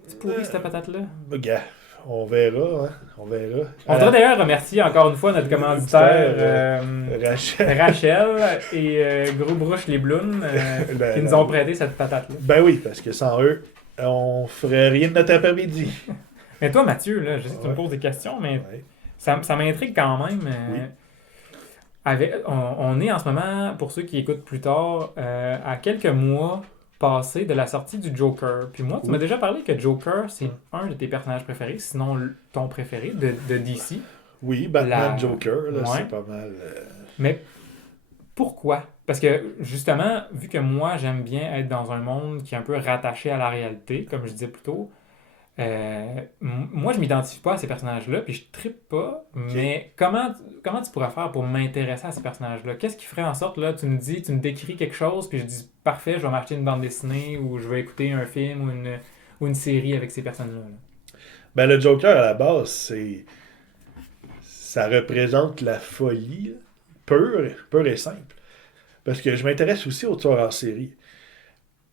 C'est pourri, cette patate-là. Gars, on verra, hein. On verra. On voudrait d'ailleurs remercier encore une fois notre commanditaire Rachel et Gros Brouche les Blooms qui nous ont prêté cette patate-là. Ben oui, parce que sans eux, on ferait rien de notre après-midi. Mais toi, Mathieu, là, je sais que tu me poses des questions, mais ça m'intrigue quand même. Oui. On est en ce moment, pour ceux qui écoutent plus tard, à quelques mois passés de la sortie du Joker. Puis moi, tu m'as déjà parlé que Joker, c'est un de tes personnages préférés, sinon ton préféré de DC. Oui, Batman Joker, là, c'est pas mal. Mais pourquoi? Parce que, justement, vu que moi, j'aime bien être dans un monde qui est un peu rattaché à la réalité, comme je disais plus tôt, moi, je m'identifie pas à ces personnages-là, puis je trippe pas, mais comment tu pourrais faire pour m'intéresser à ces personnages-là? Qu'est-ce qui ferait en sorte, là, tu me décris quelque chose, puis je dis, parfait, je vais m'acheter une bande dessinée, ou je vais écouter un film, ou une série avec ces personnes-là? Là. Ben, le Joker, à la base, ça représente la folie, pure et simple. Parce que je m'intéresse aussi aux tueurs en série.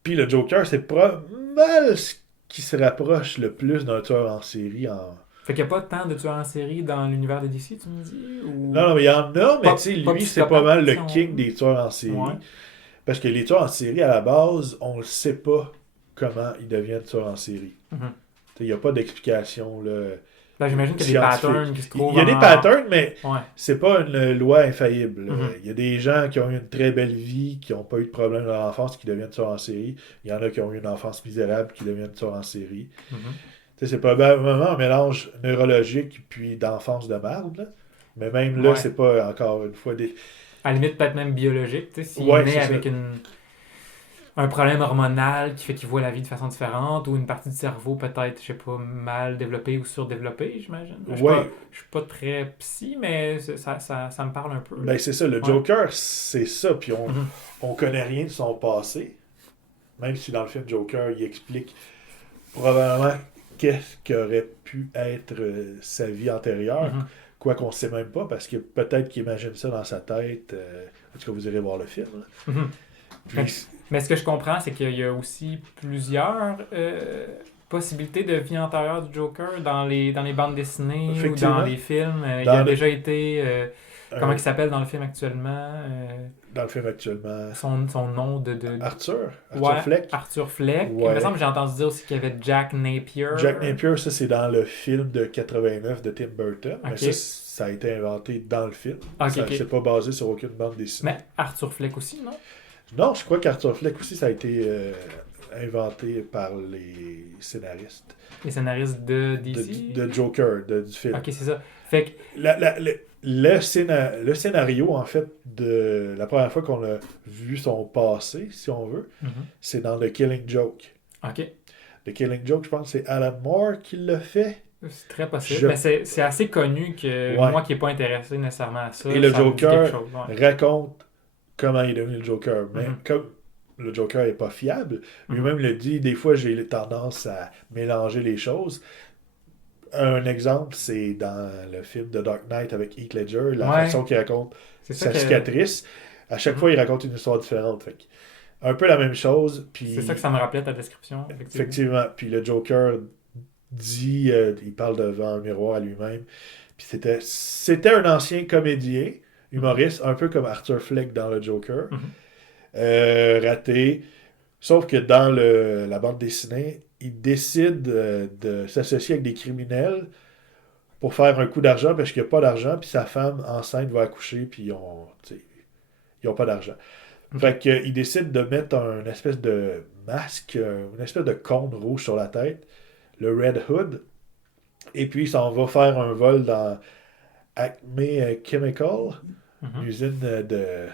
Puis le Joker, c'est pas mal ce qui se rapproche le plus d'un tueur en série. Fait qu'il n'y a pas tant de tueurs en série dans l'univers de DC, tu me dis? Ou... Non, mais il y en a, mais tu sais, lui, c'est pas mal le king des tueurs en série. Ouais. Parce que les tueurs en série, à la base, on ne sait pas comment ils deviennent tueurs en série. Il n'y a pas d'explication, là. Ben, j'imagine qu'il y a des patterns qui se trouvent. Il y a des patterns, mais c'est pas une loi infaillible. Il y a des gens qui ont eu une très belle vie, qui n'ont pas eu de problème dans leur enfance, qui deviennent tueurs en série. Il y en a qui ont eu une enfance misérable, qui deviennent tueurs en série. C'est probablement un mélange neurologique puis d'enfance de merde. Là. Mais même là, c'est pas encore une fois des... À la limite, peut-être même biologique. S'il naît avec un problème hormonal qui fait qu'il voit la vie de façon différente, ou une partie du cerveau peut-être, je sais pas, mal développée ou surdéveloppée, j'imagine. Je suis pas très psy, mais ça me parle un peu. Ben c'est ça, le Joker, c'est ça, puis on connaît rien de son passé. Même si dans le film Joker, il explique probablement qu'est-ce qu'aurait pu être sa vie antérieure, quoi qu'on ne sait même pas, parce que peut-être qu'il imagine ça dans sa tête. En tout cas, vous irez voir le film. Puis, mais ce que je comprends, c'est qu'il y a aussi plusieurs possibilités de vie antérieure du Joker dans les bandes dessinées ou dans les films. Il a déjà été... comment il s'appelle dans le film actuellement? Dans le film actuellement... Son nom de... Arthur Fleck. Arthur Fleck. Il me semble que j'ai entendu dire aussi qu'il y avait Jack Napier. Jack Napier, ça c'est dans le film de 89 de Tim Burton. Mais ça a été inventé dans le film. C'est pas basé sur aucune bande dessinée. Mais Arthur Fleck aussi, non? Non, je crois qu'Arthur Fleck aussi, ça a été inventé par les scénaristes. Les scénaristes de DC? De Joker, du film. Ok, c'est ça. Fait que... Le scénario, en fait, de la première fois qu'on a vu son passé, si on veut, c'est dans The Killing Joke. Ok. The Killing Joke, je pense que c'est Alan Moore qui l'a fait. C'est très possible. Mais c'est assez connu que moi qui n'ai pas intéressé nécessairement à ça. Et le Joker raconte comment il est devenu le Joker. Mais comme le Joker n'est pas fiable, lui-même le dit, des fois j'ai tendance à mélanger les choses. Un exemple, c'est dans le film The Dark Knight avec Heath Ledger, la façon qu'il raconte sa cicatrice. À chaque fois, il raconte une histoire différente. Fait Un peu la même chose. Puis, C'est ça que ça me rappelait ta description, effectivement. Puis le Joker dit, il parle devant un miroir à lui-même. Puis c'était un ancien comédien, humoriste, un peu comme Arthur Fleck dans le Joker. Raté. Sauf que dans la bande dessinée, il décide de s'associer avec des criminels pour faire un coup d'argent parce qu'il n'y a pas d'argent, puis sa femme enceinte va accoucher, puis ils ont pas d'argent. Fait qu'il décide de mettre un espèce de masque, une espèce de cône rouge sur la tête, le Red Hood, et puis il s'en va faire un vol dans Acme Chemical, une usine de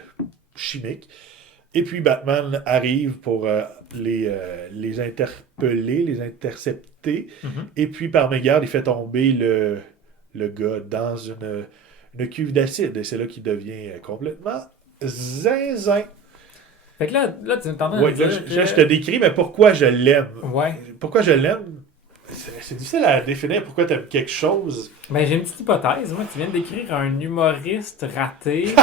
chimique. Et puis Batman arrive pour les interpeller, les intercepter. Et puis par mégarde, il fait tomber le gars dans une cuve d'acide. Et c'est là qu'il devient complètement zinzin. Fait que là tu t'entends Ouais, dire je te décris, mais pourquoi je l'aime. Ouais. Pourquoi je l'aime? C'est difficile à définir pourquoi tu aimes quelque chose. Ben, j'ai une petite hypothèse. Moi, tu viens de décrire un humoriste raté.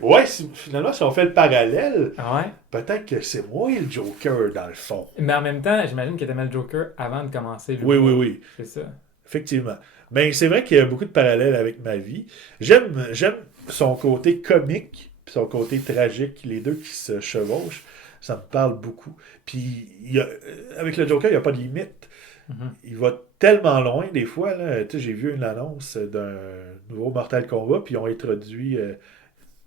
Ouais, finalement, si on fait le parallèle, Ouais. peut-être que c'est moi le Joker, dans le fond. Mais en même temps, j'imagine que t'aimais le Joker avant de commencer le Oui. C'est ça. Effectivement. Mais c'est vrai qu'il y a beaucoup de parallèles avec ma vie. J'aime son côté comique puis son côté tragique, les deux qui se chevauchent. Ça me parle beaucoup. Puis, avec le Joker, il n'y a pas de limite. Il va tellement loin, des fois. Là. Tu sais, j'ai vu une annonce d'un nouveau Mortal Kombat, puis ils ont introduit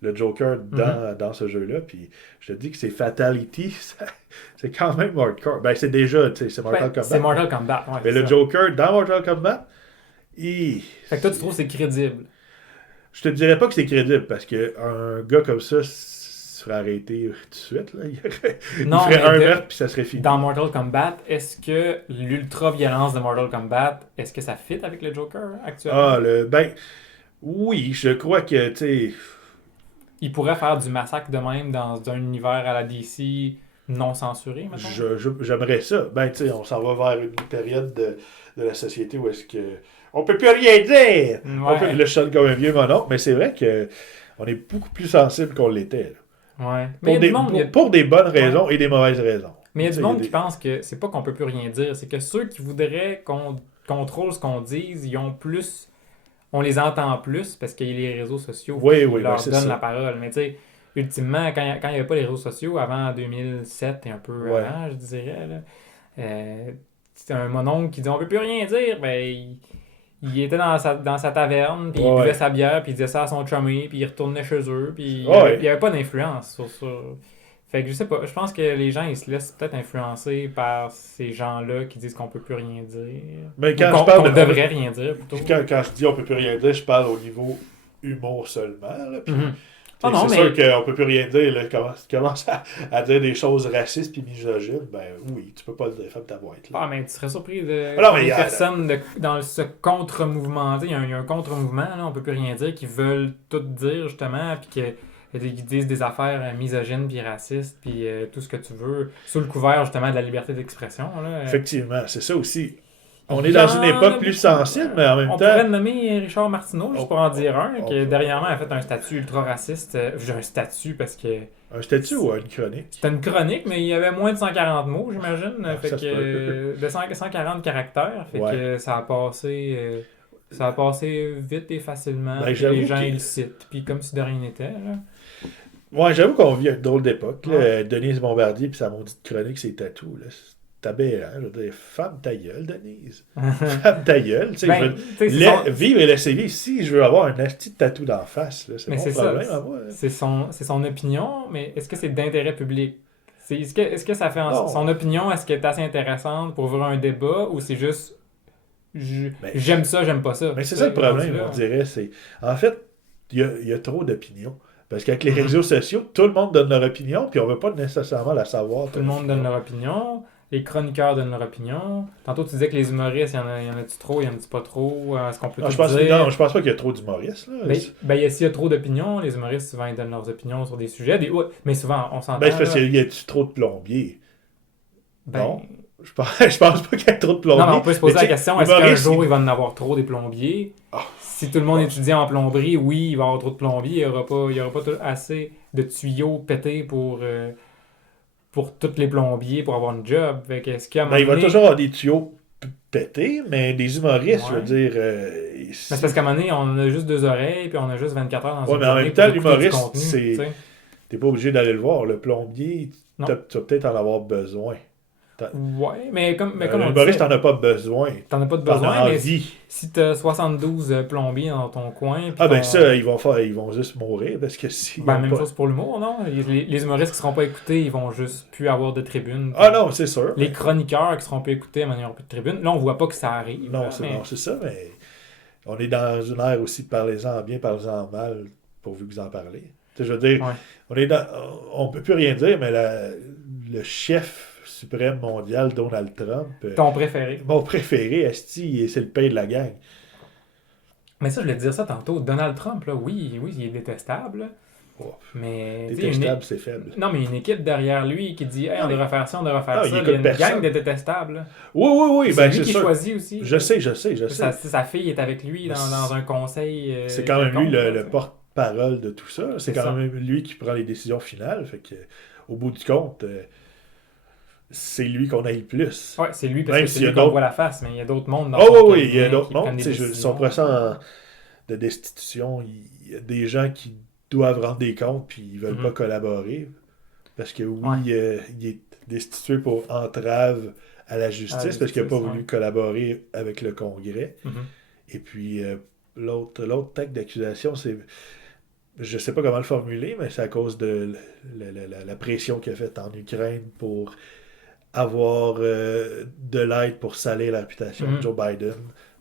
le Joker dans ce jeu-là. Puis je te dis que c'est Fatality, c'est quand même hardcore. Ben, c'est déjà, tu sais, c'est Mortal Kombat. C'est Mortal Kombat, ouais. Mais le Joker dans Mortal Kombat, fait que toi, tu trouves que c'est crédible? Je te dirais pas que c'est crédible, parce qu'un gars comme ça se ferait arrêter tout de suite. Là. Il ferait un meurtre, puis ça serait fini. Dans Mortal Kombat, est-ce que l'ultra-violence de Mortal Kombat, est-ce que ça fit avec le Joker actuellement? Oui, je crois que, tu sais... Il pourrait faire du massacre de même dans un univers à la DC non censuré, maintenant? J'aimerais ça. Ben, tu sais, on s'en va vers une période de la société où est-ce que... On peut plus rien dire! Ouais. Là, je sonne comme un vieux mononcle, mais c'est vrai que on est beaucoup plus sensible qu'on l'était. Ouais. Pour des bonnes raisons et des mauvaises raisons. Mais il y a du monde qui pense que c'est pas qu'on peut plus rien dire, c'est que ceux qui voudraient qu'on contrôle ce qu'on dise, ils ont plus... On les entend plus parce qu'il y a les réseaux sociaux qui leur donnent la parole. Mais tu sais, ultimement, quand il n'y avait pas les réseaux sociaux, avant 2007 et un peu avant, je dirais, c'était un mononcle qui disait on peut plus rien dire. Ben, il était dans sa taverne, puis il buvait sa bière, puis il disait ça à son chummy, puis il retournait chez eux, puis il n'y avait pas d'influence sur ça. Fait que je sais pas, je pense que les gens ils se laissent peut-être influencer par ces gens-là qui disent qu'on peut plus rien dire. Mais quand qu'on devrait rien dire plutôt. Quand je dis on peut plus rien dire, je parle au niveau humour seulement. Là, puis, c'est sûr qu'on peut plus rien dire. Là, tu commences à dire des choses racistes puis misogynes, ben oui, tu peux pas le dire, ferme ta boîte. Là. Ah, mais tu serais surpris de personnes dans ce contre-mouvement. Il y a un contre-mouvement, là, on peut plus rien dire, qui veulent tout dire justement, puis qu'ils disent des affaires misogynes puis racistes puis tout ce que tu veux sous le couvert justement de la liberté d'expression. Là. Effectivement, c'est ça aussi. On est dans une époque plus sensible, mais en même temps... On pourrait nommer Richard Martineau, juste pour en dire un, qui dernièrement a fait un statut ultra-raciste. J'ai un statut parce que... Un statut ou une chronique? C'était une chronique, mais il y avait moins de 140 mots, j'imagine. De 140 caractères. Fait que ça a passé... Ça a passé vite et facilement. Les gens ils le citent. Puis comme si de rien n'était. Là. Ouais, j'avoue qu'on vit une drôle d'époque. Denise Bombardier puis sa maudite chronique, ses tatous. C'est aberrant. Je veux dire, femme ta gueule, Denise. Femme ta gueule. Vivre et laisser vivre. Si je veux avoir un petit tatou d'en face, là, c'est mon problème à moi. C'est son opinion, mais est-ce que c'est d'intérêt public? Est-ce que ça fait son opinion, est-ce qu'elle est assez intéressante pour ouvrir un débat ou c'est juste j'aime ça, j'aime pas ça? Mais c'est ça le problème, on dirait. En fait, il y a trop d'opinions. Parce qu'avec les réseaux sociaux, tout le monde donne leur opinion, puis on ne veut pas nécessairement la savoir. Tout le monde donne leur opinion. Les chroniqueurs donnent leur opinion. Tantôt, tu disais que les humoristes, il y en a-tu trop, il y en a-tu pas trop? Est-ce qu'on peut tout dire? Non, je pense pas qu'il y a trop d'humoristes. Là. S'il y a trop d'opinions, les humoristes, souvent, ils donnent leurs opinions sur des sujets. Mais souvent, on s'entend. C'est parce qu'il y a-tu trop de plombiers? Non. Je pense pas qu'il y ait trop de plombiers. Non, on peut se poser la question, est-ce qu'un jour, il va en avoir trop des plombiers? Si tout le monde étudie en plomberie, oui, il va y avoir trop de plombiers. Il n'y aura pas assez de tuyaux pétés pour pour tous les plombiers pour avoir une job. Fait que, est-ce qu'à un Ben, il moment va donné- toujours avoir des tuyaux pétés, mais des humoristes, je veux Ouais. dire. Mais c'est parce qu'à un moment donné, on a juste 2 oreilles, puis on a juste 24 heures dans Ouais, une mais en journée même pour temps, écouter du l'humoriste, contenu, c'est. tu sais. T'es pas obligé d'aller le voir. Le plombier, Non. tu vas peut-être en avoir besoin. Ouais, mais comme on L'humoriste, disait, t'en as pas besoin. t'en as pas de T'en besoin, as mais envie. si t'as 72 plombiers dans ton coin, puis Ah, ben ton- ça, ils vont juste mourir parce que s'ils Ben, ont même pas. chose pour l'humour, non? Les humoristes qui seront pas écoutés, ils vont juste plus avoir de tribune. Ah non, c'est sûr. Les chroniqueurs qui seront pas écoutés, ils n'auront plus de tribune. Là, on voit pas que ça arrive. Non, là, c'est mais- non, c'est ça, mais on est dans une ère aussi, parlez-en bien, parlez-en mal, pourvu que vous en parlez. Tu sais, je veux dire, Ouais. on peut plus rien dire, mais le chef suprême mondial, Donald Trump, Ton préféré. mon préféré, esti, c'est le père de la gang. Mais ça, je voulais te dire ça tantôt. Donald Trump, là, oui, il est détestable. Là. Oh, Mais. tu sais, une- détestable, c'est faible. Non, mais une équipe derrière lui qui dit hey, on Non, devrait faire ça, on devrait faire non, ça. il Il y a écoute une personne. gang de détestables. Là. Oui, oui, oui, C'est ben lui c'est qui sûr. choisit aussi. Je sais. Sa fille est avec lui dans un conseil. C'est quand même lui quelconque, là, le tu sais. porte-parole de tout ça. C'est C'est quand ça. même lui qui prend les décisions finales. Fait que, au bout du compte, c'est lui qu'on aille le plus. Ouais, c'est lui parce Même que c'est s'il y a lui qu'on d'autres- voit la face, mais il y a d'autres mondes dans Oh son oui, oui, il y a cabinet d'autres qui prennent mondes. des Tu sais, son décisions. procès de destitution, il y a des gens qui doivent rendre des comptes puis ils veulent Mhm. pas collaborer. Parce que oui, Ouais. il est destitué pour entrave à la justice parce qu'il n'a pas justice, voulu ouais. collaborer avec le Congrès. Mhm. Et puis, l'autre acte d'accusation, c'est. Je sais pas comment le formuler, mais c'est à cause de la pression qu'il a faite en Ukraine pour avoir de l'aide pour salir la réputation de Mhm. Joe Biden.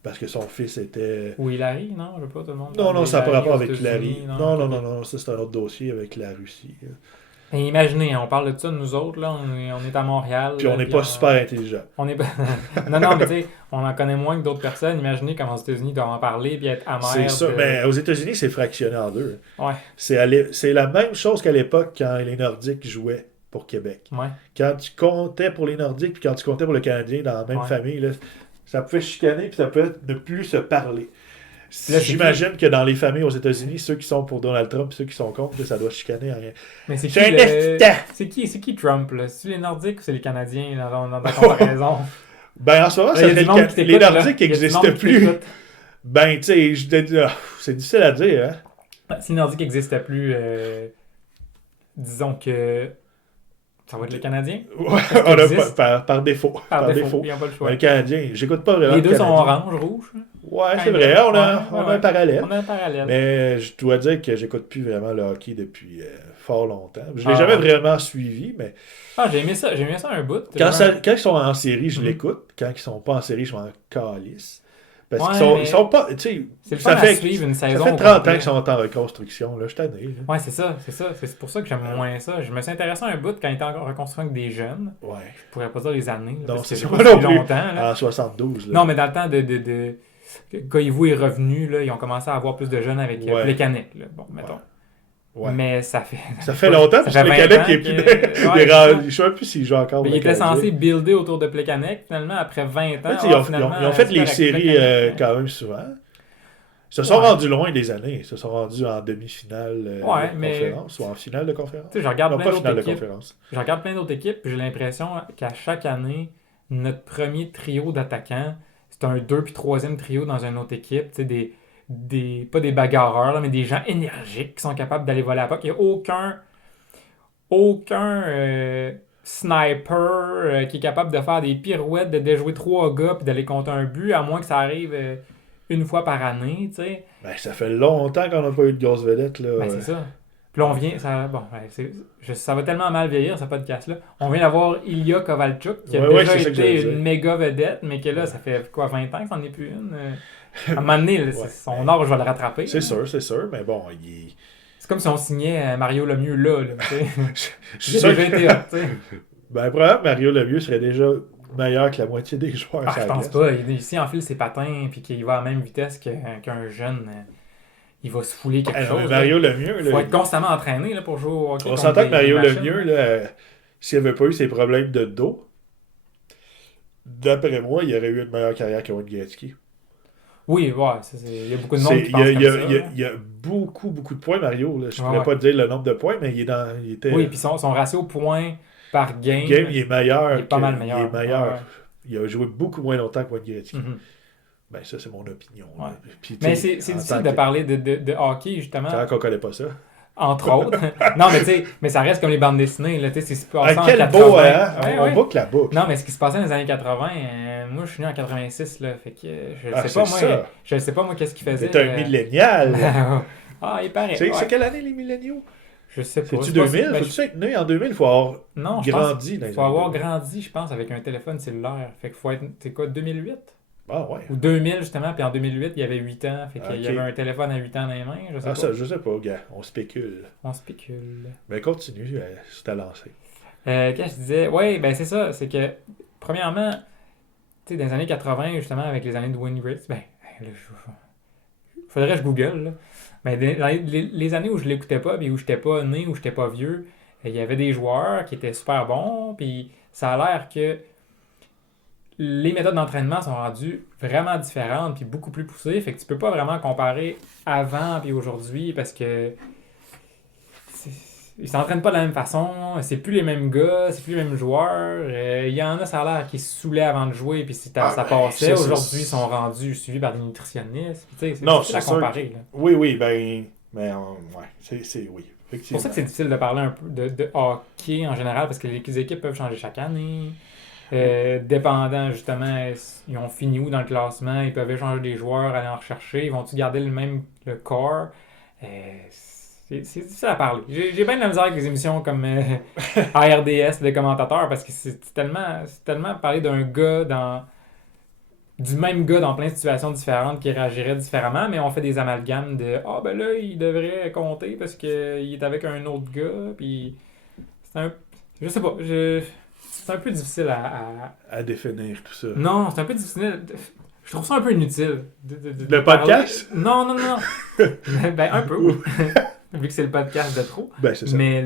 Parce que son fils était. Ou Hillary, non? Je veux pas tout le monde. Non, parle non, ça n'a pas d'Hillary rapport aux avec Hillary. États-Unis, Non, ça c'est un autre dossier avec la Russie. Et imaginez, on parle de ça, nous autres, là, on est à Montréal. Puis là, on n'est puis pas super intelligent. On est pas... non, mais tu sais, on en connaît moins que d'autres personnes. Imaginez comment aux États-Unis ils doivent en parler puis être amers. C'est ça. Mais aux États-Unis, c'est fractionné en deux. Ouais, C'est la même chose qu'à l'époque quand les Nordiques jouaient pour Québec. ouais. Quand tu comptais pour les Nordiques puis quand tu comptais pour le Canadien dans la même Ouais. famille, là, ça pouvait chicaner puis ça pouvait ne plus se parler. Là, c'est J'imagine que dans les familles aux États-Unis, ceux qui sont pour Donald Trump et ceux qui sont contre, là, ça doit chicaner en rien. Mais c'est qui, C'est un esti. c'est qui Trump, là? C'est les Nordiques ou c'est les Canadiens dans ta comparaison? Ben en ce moment, Il y a ça du fait monde qui les t'écoute, là. Nordiques Il y a du n'existent monde qui plus. t'écoute. Ben, tu sais, c'est difficile à dire, hein. Si les Nordiques n'existaient plus, disons que ça va être les Canadiens. Ouais, Est-ce qu'ils on a existent? par défaut. Par défaut, ils n'ont pas le choix. Ben, le Canadien, j'écoute pas vraiment Les le deux sont Canadien. orange, rouge. Ouais, c'est Kind vrai, of. on a Ouais. un parallèle. On a un parallèle. Mais je dois dire que j'écoute plus vraiment le hockey depuis fort longtemps. Je l'ai Ah. jamais vraiment suivi, mais Ah, j'ai aimé ça un bout. quand ils sont en série, je Mhm. l'écoute. Quand ils sont pas en série, je m'en calisse. Parce Ouais, qu'ils sont, mais ils sont pas. Tu sais, C'est le ça fun à fait, suivre une ça saison. fait au 30 ans complet. qu'ils sont en reconstruction. Là, je suis tanné, là. Ouais, c'est ça. C'est pour ça que j'aime moins ça. Je me suis intéressé un bout quand il était en reconstruction avec des jeunes. Ouais. Je pourrais pas dire les années. Là, Non, parce que c'est j'ai ça, pas moi non suivi plus. longtemps. Là. En 72. Là. Non, mais dans le temps de... Quand Yvou est revenu, là, ils ont commencé à avoir plus de jeunes avec Ouais. Plekanec. Là. Bon, mettons. Ouais. Mais ça fait... Ça fait longtemps, parce Ça que fait le 20 Canadien qui est ans plus. que- Ouais, Il est c'est rendu- ça. Je sais même plus s'il joue encore. Mais le il était Canadien. censé builder autour de Plekanec. Finalement, après 20 ans, Ouais, tu sais, ils ont finalement, fait c'est les correct, séries Plekanec. quand même souvent. Ils se sont Ouais. rendus loin des années. Ils se sont rendus en demi-finale Ouais, de mais- conférence ou en finale de conférence. Tu sais, je regarde Non, plein pas d'autres finale de équipes. conférence. Je regarde plein d'autres équipes, puis j'ai l'impression qu'à chaque année, notre premier trio d'attaquants, c'est un 2 puis 3e trio dans une autre équipe. Tu sais, pas des bagarreurs, là, mais des gens énergiques qui sont capables d'aller voler à la puck. Il n'y a aucun sniper qui est capable de faire des pirouettes, de déjouer 3 gars puis d'aller compter un but, à moins que ça arrive une fois par année. Tu sais. Ben, ça fait longtemps qu'on n'a pas eu de grosse vedette. Là. Ben, c'est ça. Puis là, on vient. Ça va tellement mal vieillir, ce podcast-là. On vient d'avoir Ilya Kovalchuk, qui a Ouais, déjà c'est ça que j'allais été dire. une méga vedette, mais que là, ça fait quoi, 20 ans que c'en est plus une. À un moment donné, là, Ouais. son âge va le rattraper. C'est là. sûr. Mais bon, il est. C'est comme si on signait Mario Lemieux là. Tu sais. Je suis J'ai sûr déjà que- été hot, tu sais. Ben, probablement, Mario Lemieux serait déjà meilleur que la moitié des joueurs. Ah, sur je la pense glace. pas. Ici, enfile ses patins, puis qu'il va à la même vitesse qu'un jeune. Il va se fouler quelque Ah, non, mais chose. Mario Lemieux, Il là, faut être constamment entraîné là, pour jouer au hockey. on contre s'entend que des Mario machines. Lemieux, là, s'il n'avait pas eu ses problèmes de dos, d'après moi, il aurait eu une meilleure carrière que Wayne Gretzky. Oui, ouais, il y a beaucoup de monde C'est- qui pense comme ça. il y a beaucoup de points, Mario. Là. Je ne Ouais, pourrais ouais. pas te dire le nombre de points, mais il était. Oui, puis son ratio point par game, il est meilleur. il est pas mal meilleur. Il est meilleur. Ouais. Il a joué beaucoup moins longtemps que Wayne Gretzky. Mhm. Ben, ça, c'est mon opinion. Ouais. Là. Puis, Mais tu sais, c'est en difficile tant de que- parler de hockey, justement, Tant qu'on connaît pas ça. entre autres. Non, mais tu sais, mais ça reste comme les bandes dessinées, là, tu sais, c'est ce qui se passait en Quel 80. beau, hein? Ouais, On ouais. boucle la boucle. Non, mais ce qui se passait dans les années 80, moi, je suis né en 86, là, fait que Ah, je c'est sais pas, moi, ça. je sais pas, moi, qu'est-ce qu'il faisait. T'es un millénial. Ah, il paraît. C'est Ouais. quelle année, les milléniaux? Je sais pas. C'est-tu C'est pas- 2000? ben, Faut-tu être né en 2000? Il faut avoir Non, je grandi dans pense les faut années avoir 2000. grandi, je pense, avec un téléphone cellulaire. Fait qu'il faut être, c'est quoi, 2008? Ah, ouais. Ou 2000, justement, puis en 2008, il y avait 8 ans, fait qu'il y Ok. avait un téléphone à 8 ans dans les mains, je sais Ah, pas. ça, je sais pas, gars. On spécule. On spécule. Mais continue, c'est à lancer. Quand je disais, ouais, ben c'est ça, c'est que, premièrement, tu sais, dans les années 80, justement, avec les années de Wayne Gretzky, ben, là, faudrait que je google, là. Mais dans les années où je l'écoutais pas, puis où j'étais pas né, où j'étais pas vieux, il y avait des joueurs qui étaient super bons, puis ça a l'air que les méthodes d'entraînement sont rendues vraiment différentes, puis beaucoup plus poussées, fait que tu peux pas vraiment comparer avant puis aujourd'hui, parce que ils s'entraînent pas de la même façon, c'est plus les mêmes gars, c'est plus les mêmes joueurs. Il y en a, ça a l'air, qui se saoulaient avant de jouer, puis ça passait. ça, Aujourd'hui, ils sont rendus suivis par des nutritionnistes. Tu sais, c'est Non, difficile à c'est sûr comparer. Là. Oui, ben. Mais, ouais, oui. C'est Effectivement. pour ça que c'est difficile de parler un peu de hockey en général, parce que les équipes peuvent changer chaque année. Dépendant, justement, ils ont fini où dans le classement, ils peuvent échanger des joueurs, aller en rechercher, ils vont-tu garder le corps? C'est difficile à parler. J'ai bien de la misère avec les émissions comme ARDS, les commentateurs, parce que c'est tellement parler d'un gars du même gars dans plein de situations différentes qui réagirait différemment, mais on fait des amalgames de « Ah, ben là, il devrait compter parce qu'il est avec un autre gars, puis c'est un... Je sais pas, c'est un peu difficile À définir tout ça. Non, c'est un peu difficile. Je trouve ça un peu inutile. De Le parler. podcast? Non. Ben, un peu. Vu que c'est le podcast de trop. Ben, c'est ça. Mais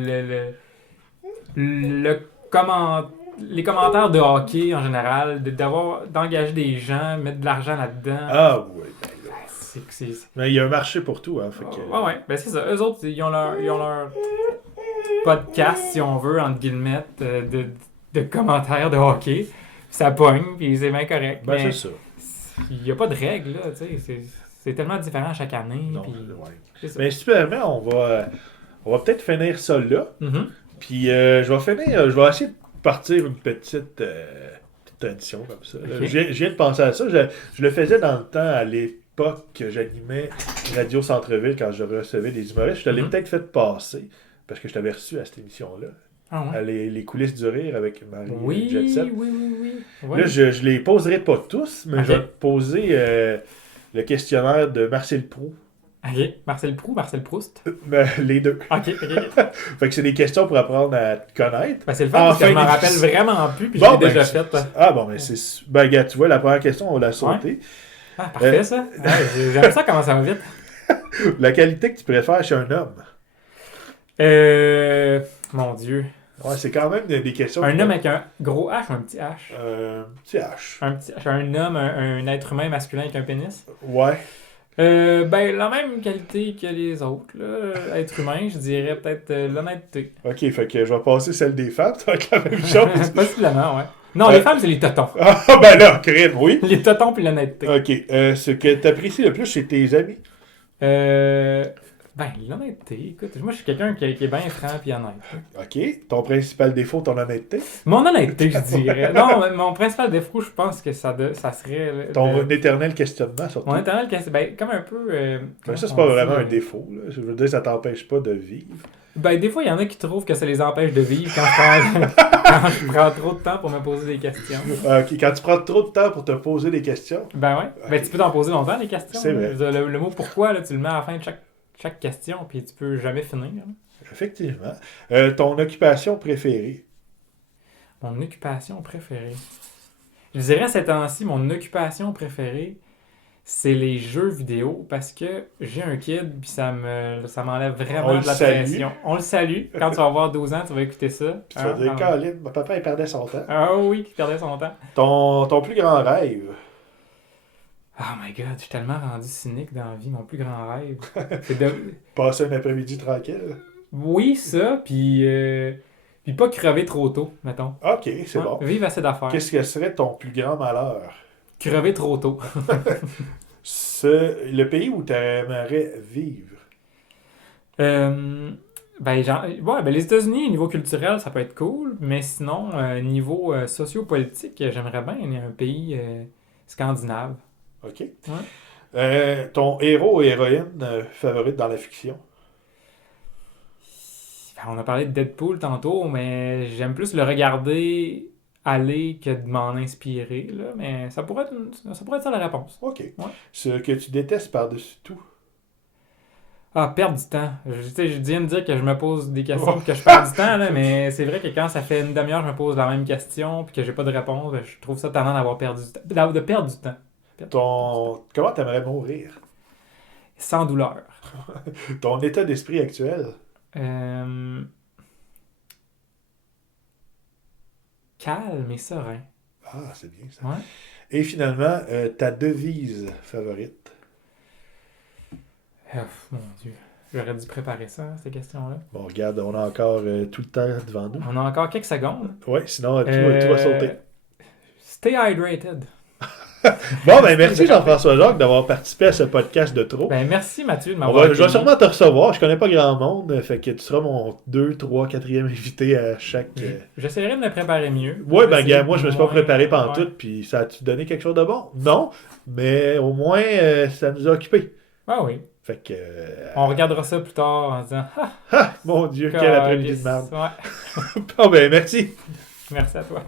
les commentaires de hockey en général, d'engager des gens, mettre de l'argent là-dedans. Ah, oui. Ben, là. C'est... Mais il y a un marché pour tout, hein. Fait que... Ouais. Ben, c'est ça. Eux autres, ils ont leur podcast, si on veut, entre guillemets, de commentaires de hockey. Ça pogne, puis c'est bien correct. Ben, mais c'est ça. il n'y a pas de règles, là, tu sais. C'est tellement différent chaque année. Non, puis ouais. c'est ça. Mais si tu permets, on va peut-être finir ça là. Mhm. Puis je vais essayer de partir une petite tradition comme ça. Là. Ok. Je viens de penser à ça. Je le faisais dans le temps, à l'époque que j'animais Radio Centre-Ville, quand je recevais des humoristes. Je te l'ai Mhm. peut-être fait passer, parce que je t'avais reçu à cette émission-là. Ah ouais. À les coulisses du rire avec Marie Oui, Jetset. oui. Ouais. Là, je les poserai pas tous, mais Ok. je vais te poser le questionnaire de Marcel Proulx. Ok. Marcel Proust. Les deux. Ok. Fait que c'est des questions pour apprendre à te connaître. Ben, c'est le fun parce que Enfin, je m'en rappelle difficile. vraiment plus, puis Bon, je l'ai ben, déjà c'est- fait. Ah bon, mais c'est... Ben, gars, tu vois, la première question, on l'a sautée. Ah, parfait, ça. Ouais, j'aime ça, comment ça va vite. La qualité que tu préfères chez un homme. Mon Dieu. Ouais, c'est quand même des questions... Un homme avec un gros H ou un petit H? Petit H. Un homme, un être humain masculin avec un pénis? Ouais. Ben, la même qualité que les autres, là. Être humain, je dirais peut-être l'honnêteté. Ok, fait que je vais passer celle des femmes, ça va être la même chose. Possiblement, ouais. Non, les femmes, c'est les totons. Ah ben là, crime, oui. Les totons puis l'honnêteté. Ok, ce que tu apprécies le plus chez tes amis. Ben, l'honnêteté, écoute, moi je suis quelqu'un qui est bien franc et honnête. Ok, ton principal défaut, ton honnêteté. Mon honnêteté, je dirais. Non, mais mon principal défaut, je pense que ça serait... Ton éternel questionnement, surtout. Mon éternel, ben, comme un peu... Mais ça, c'est comment pas on vraiment dit, un défaut. Là. Je veux dire, ça t'empêche pas de vivre. Ben, des fois, il y en a qui trouvent que ça les empêche de vivre quand je prends trop de temps pour me poser des questions. Ok, quand tu prends trop de temps pour te poser des questions. Ben ouais. Ben, tu peux t'en poser longtemps, des questions. C'est vrai. Je veux dire, le mot pourquoi, là, tu le mets à la fin de chaque question, puis tu peux jamais finir. Là. Effectivement. Ton occupation préférée. Mon occupation préférée. Je dirais ces temps-ci, mon occupation préférée, c'est les jeux vidéo parce que j'ai un kid puis ça m'enlève On vraiment le de la salue. pression. On le salue. Quand tu vas avoir 12 ans, tu vas écouter ça. Puis tu vas dire, Colin, mon papa, il perdait son temps. Ah oui, qui perdait son temps. Ton plus grand rêve. Oh my god, je suis tellement rendu cynique dans la vie. Mon plus grand rêve, c'est de... Passer un après-midi tranquille. Oui, ça, puis Puis pas crever trop tôt, mettons. OK, c'est bon. Vivre assez d'affaires. Qu'est-ce que serait ton plus grand malheur? Crever trop tôt. Le pays où tu aimerais vivre? Les États-Unis, niveau culturel, ça peut être cool, mais sinon, niveau socio-politique, j'aimerais bien un pays scandinave. OK. Ouais. Ton héros ou héroïne favorite dans la fiction? On a parlé de Deadpool tantôt, mais j'aime plus le regarder aller que de m'en inspirer, là, mais ça pourrait être ça la réponse. OK. Ouais. Ce que tu détestes par-dessus tout? Ah, perdre du temps. Je viens de dire que je me pose des questions et que je perds du temps, là, mais c'est vrai que quand ça fait une demi-heure que je me pose la même question puis que j'ai pas de réponse, je trouve ça tannant d'avoir perdu du temps. De perdre du temps. Comment t'aimerais mourir? Sans douleur. Ton état d'esprit actuel? Calme et serein. Ah, c'est bien ça. Ouais. Et finalement, ta devise favorite? Mon Dieu. J'aurais dû préparer ça, ces questions-là. Bon, regarde, on a encore tout le temps devant nous. On a encore quelques secondes. Oui, sinon, tout va sauter. Stay hydrated. Bon, ben merci Jean-François Jacques d'avoir participé à ce podcast de trop. Ben merci Mathieu de m'avoir Je vais sûrement te recevoir. Je connais pas grand monde, fait que tu seras mon 2, 3, 4e invité à chaque... J'essaierai de me préparer mieux. Ouais, ben gars, moi je me suis pas préparé pendant ouais. tout, puis ça a-tu donné quelque chose de bon? Non, mais au moins ça nous a occupés. Ah oui. Fait que... On regardera ça plus tard en disant Ah, mon Dieu, quel après-midi de merde. Ouais. Bon ben merci. Merci à toi.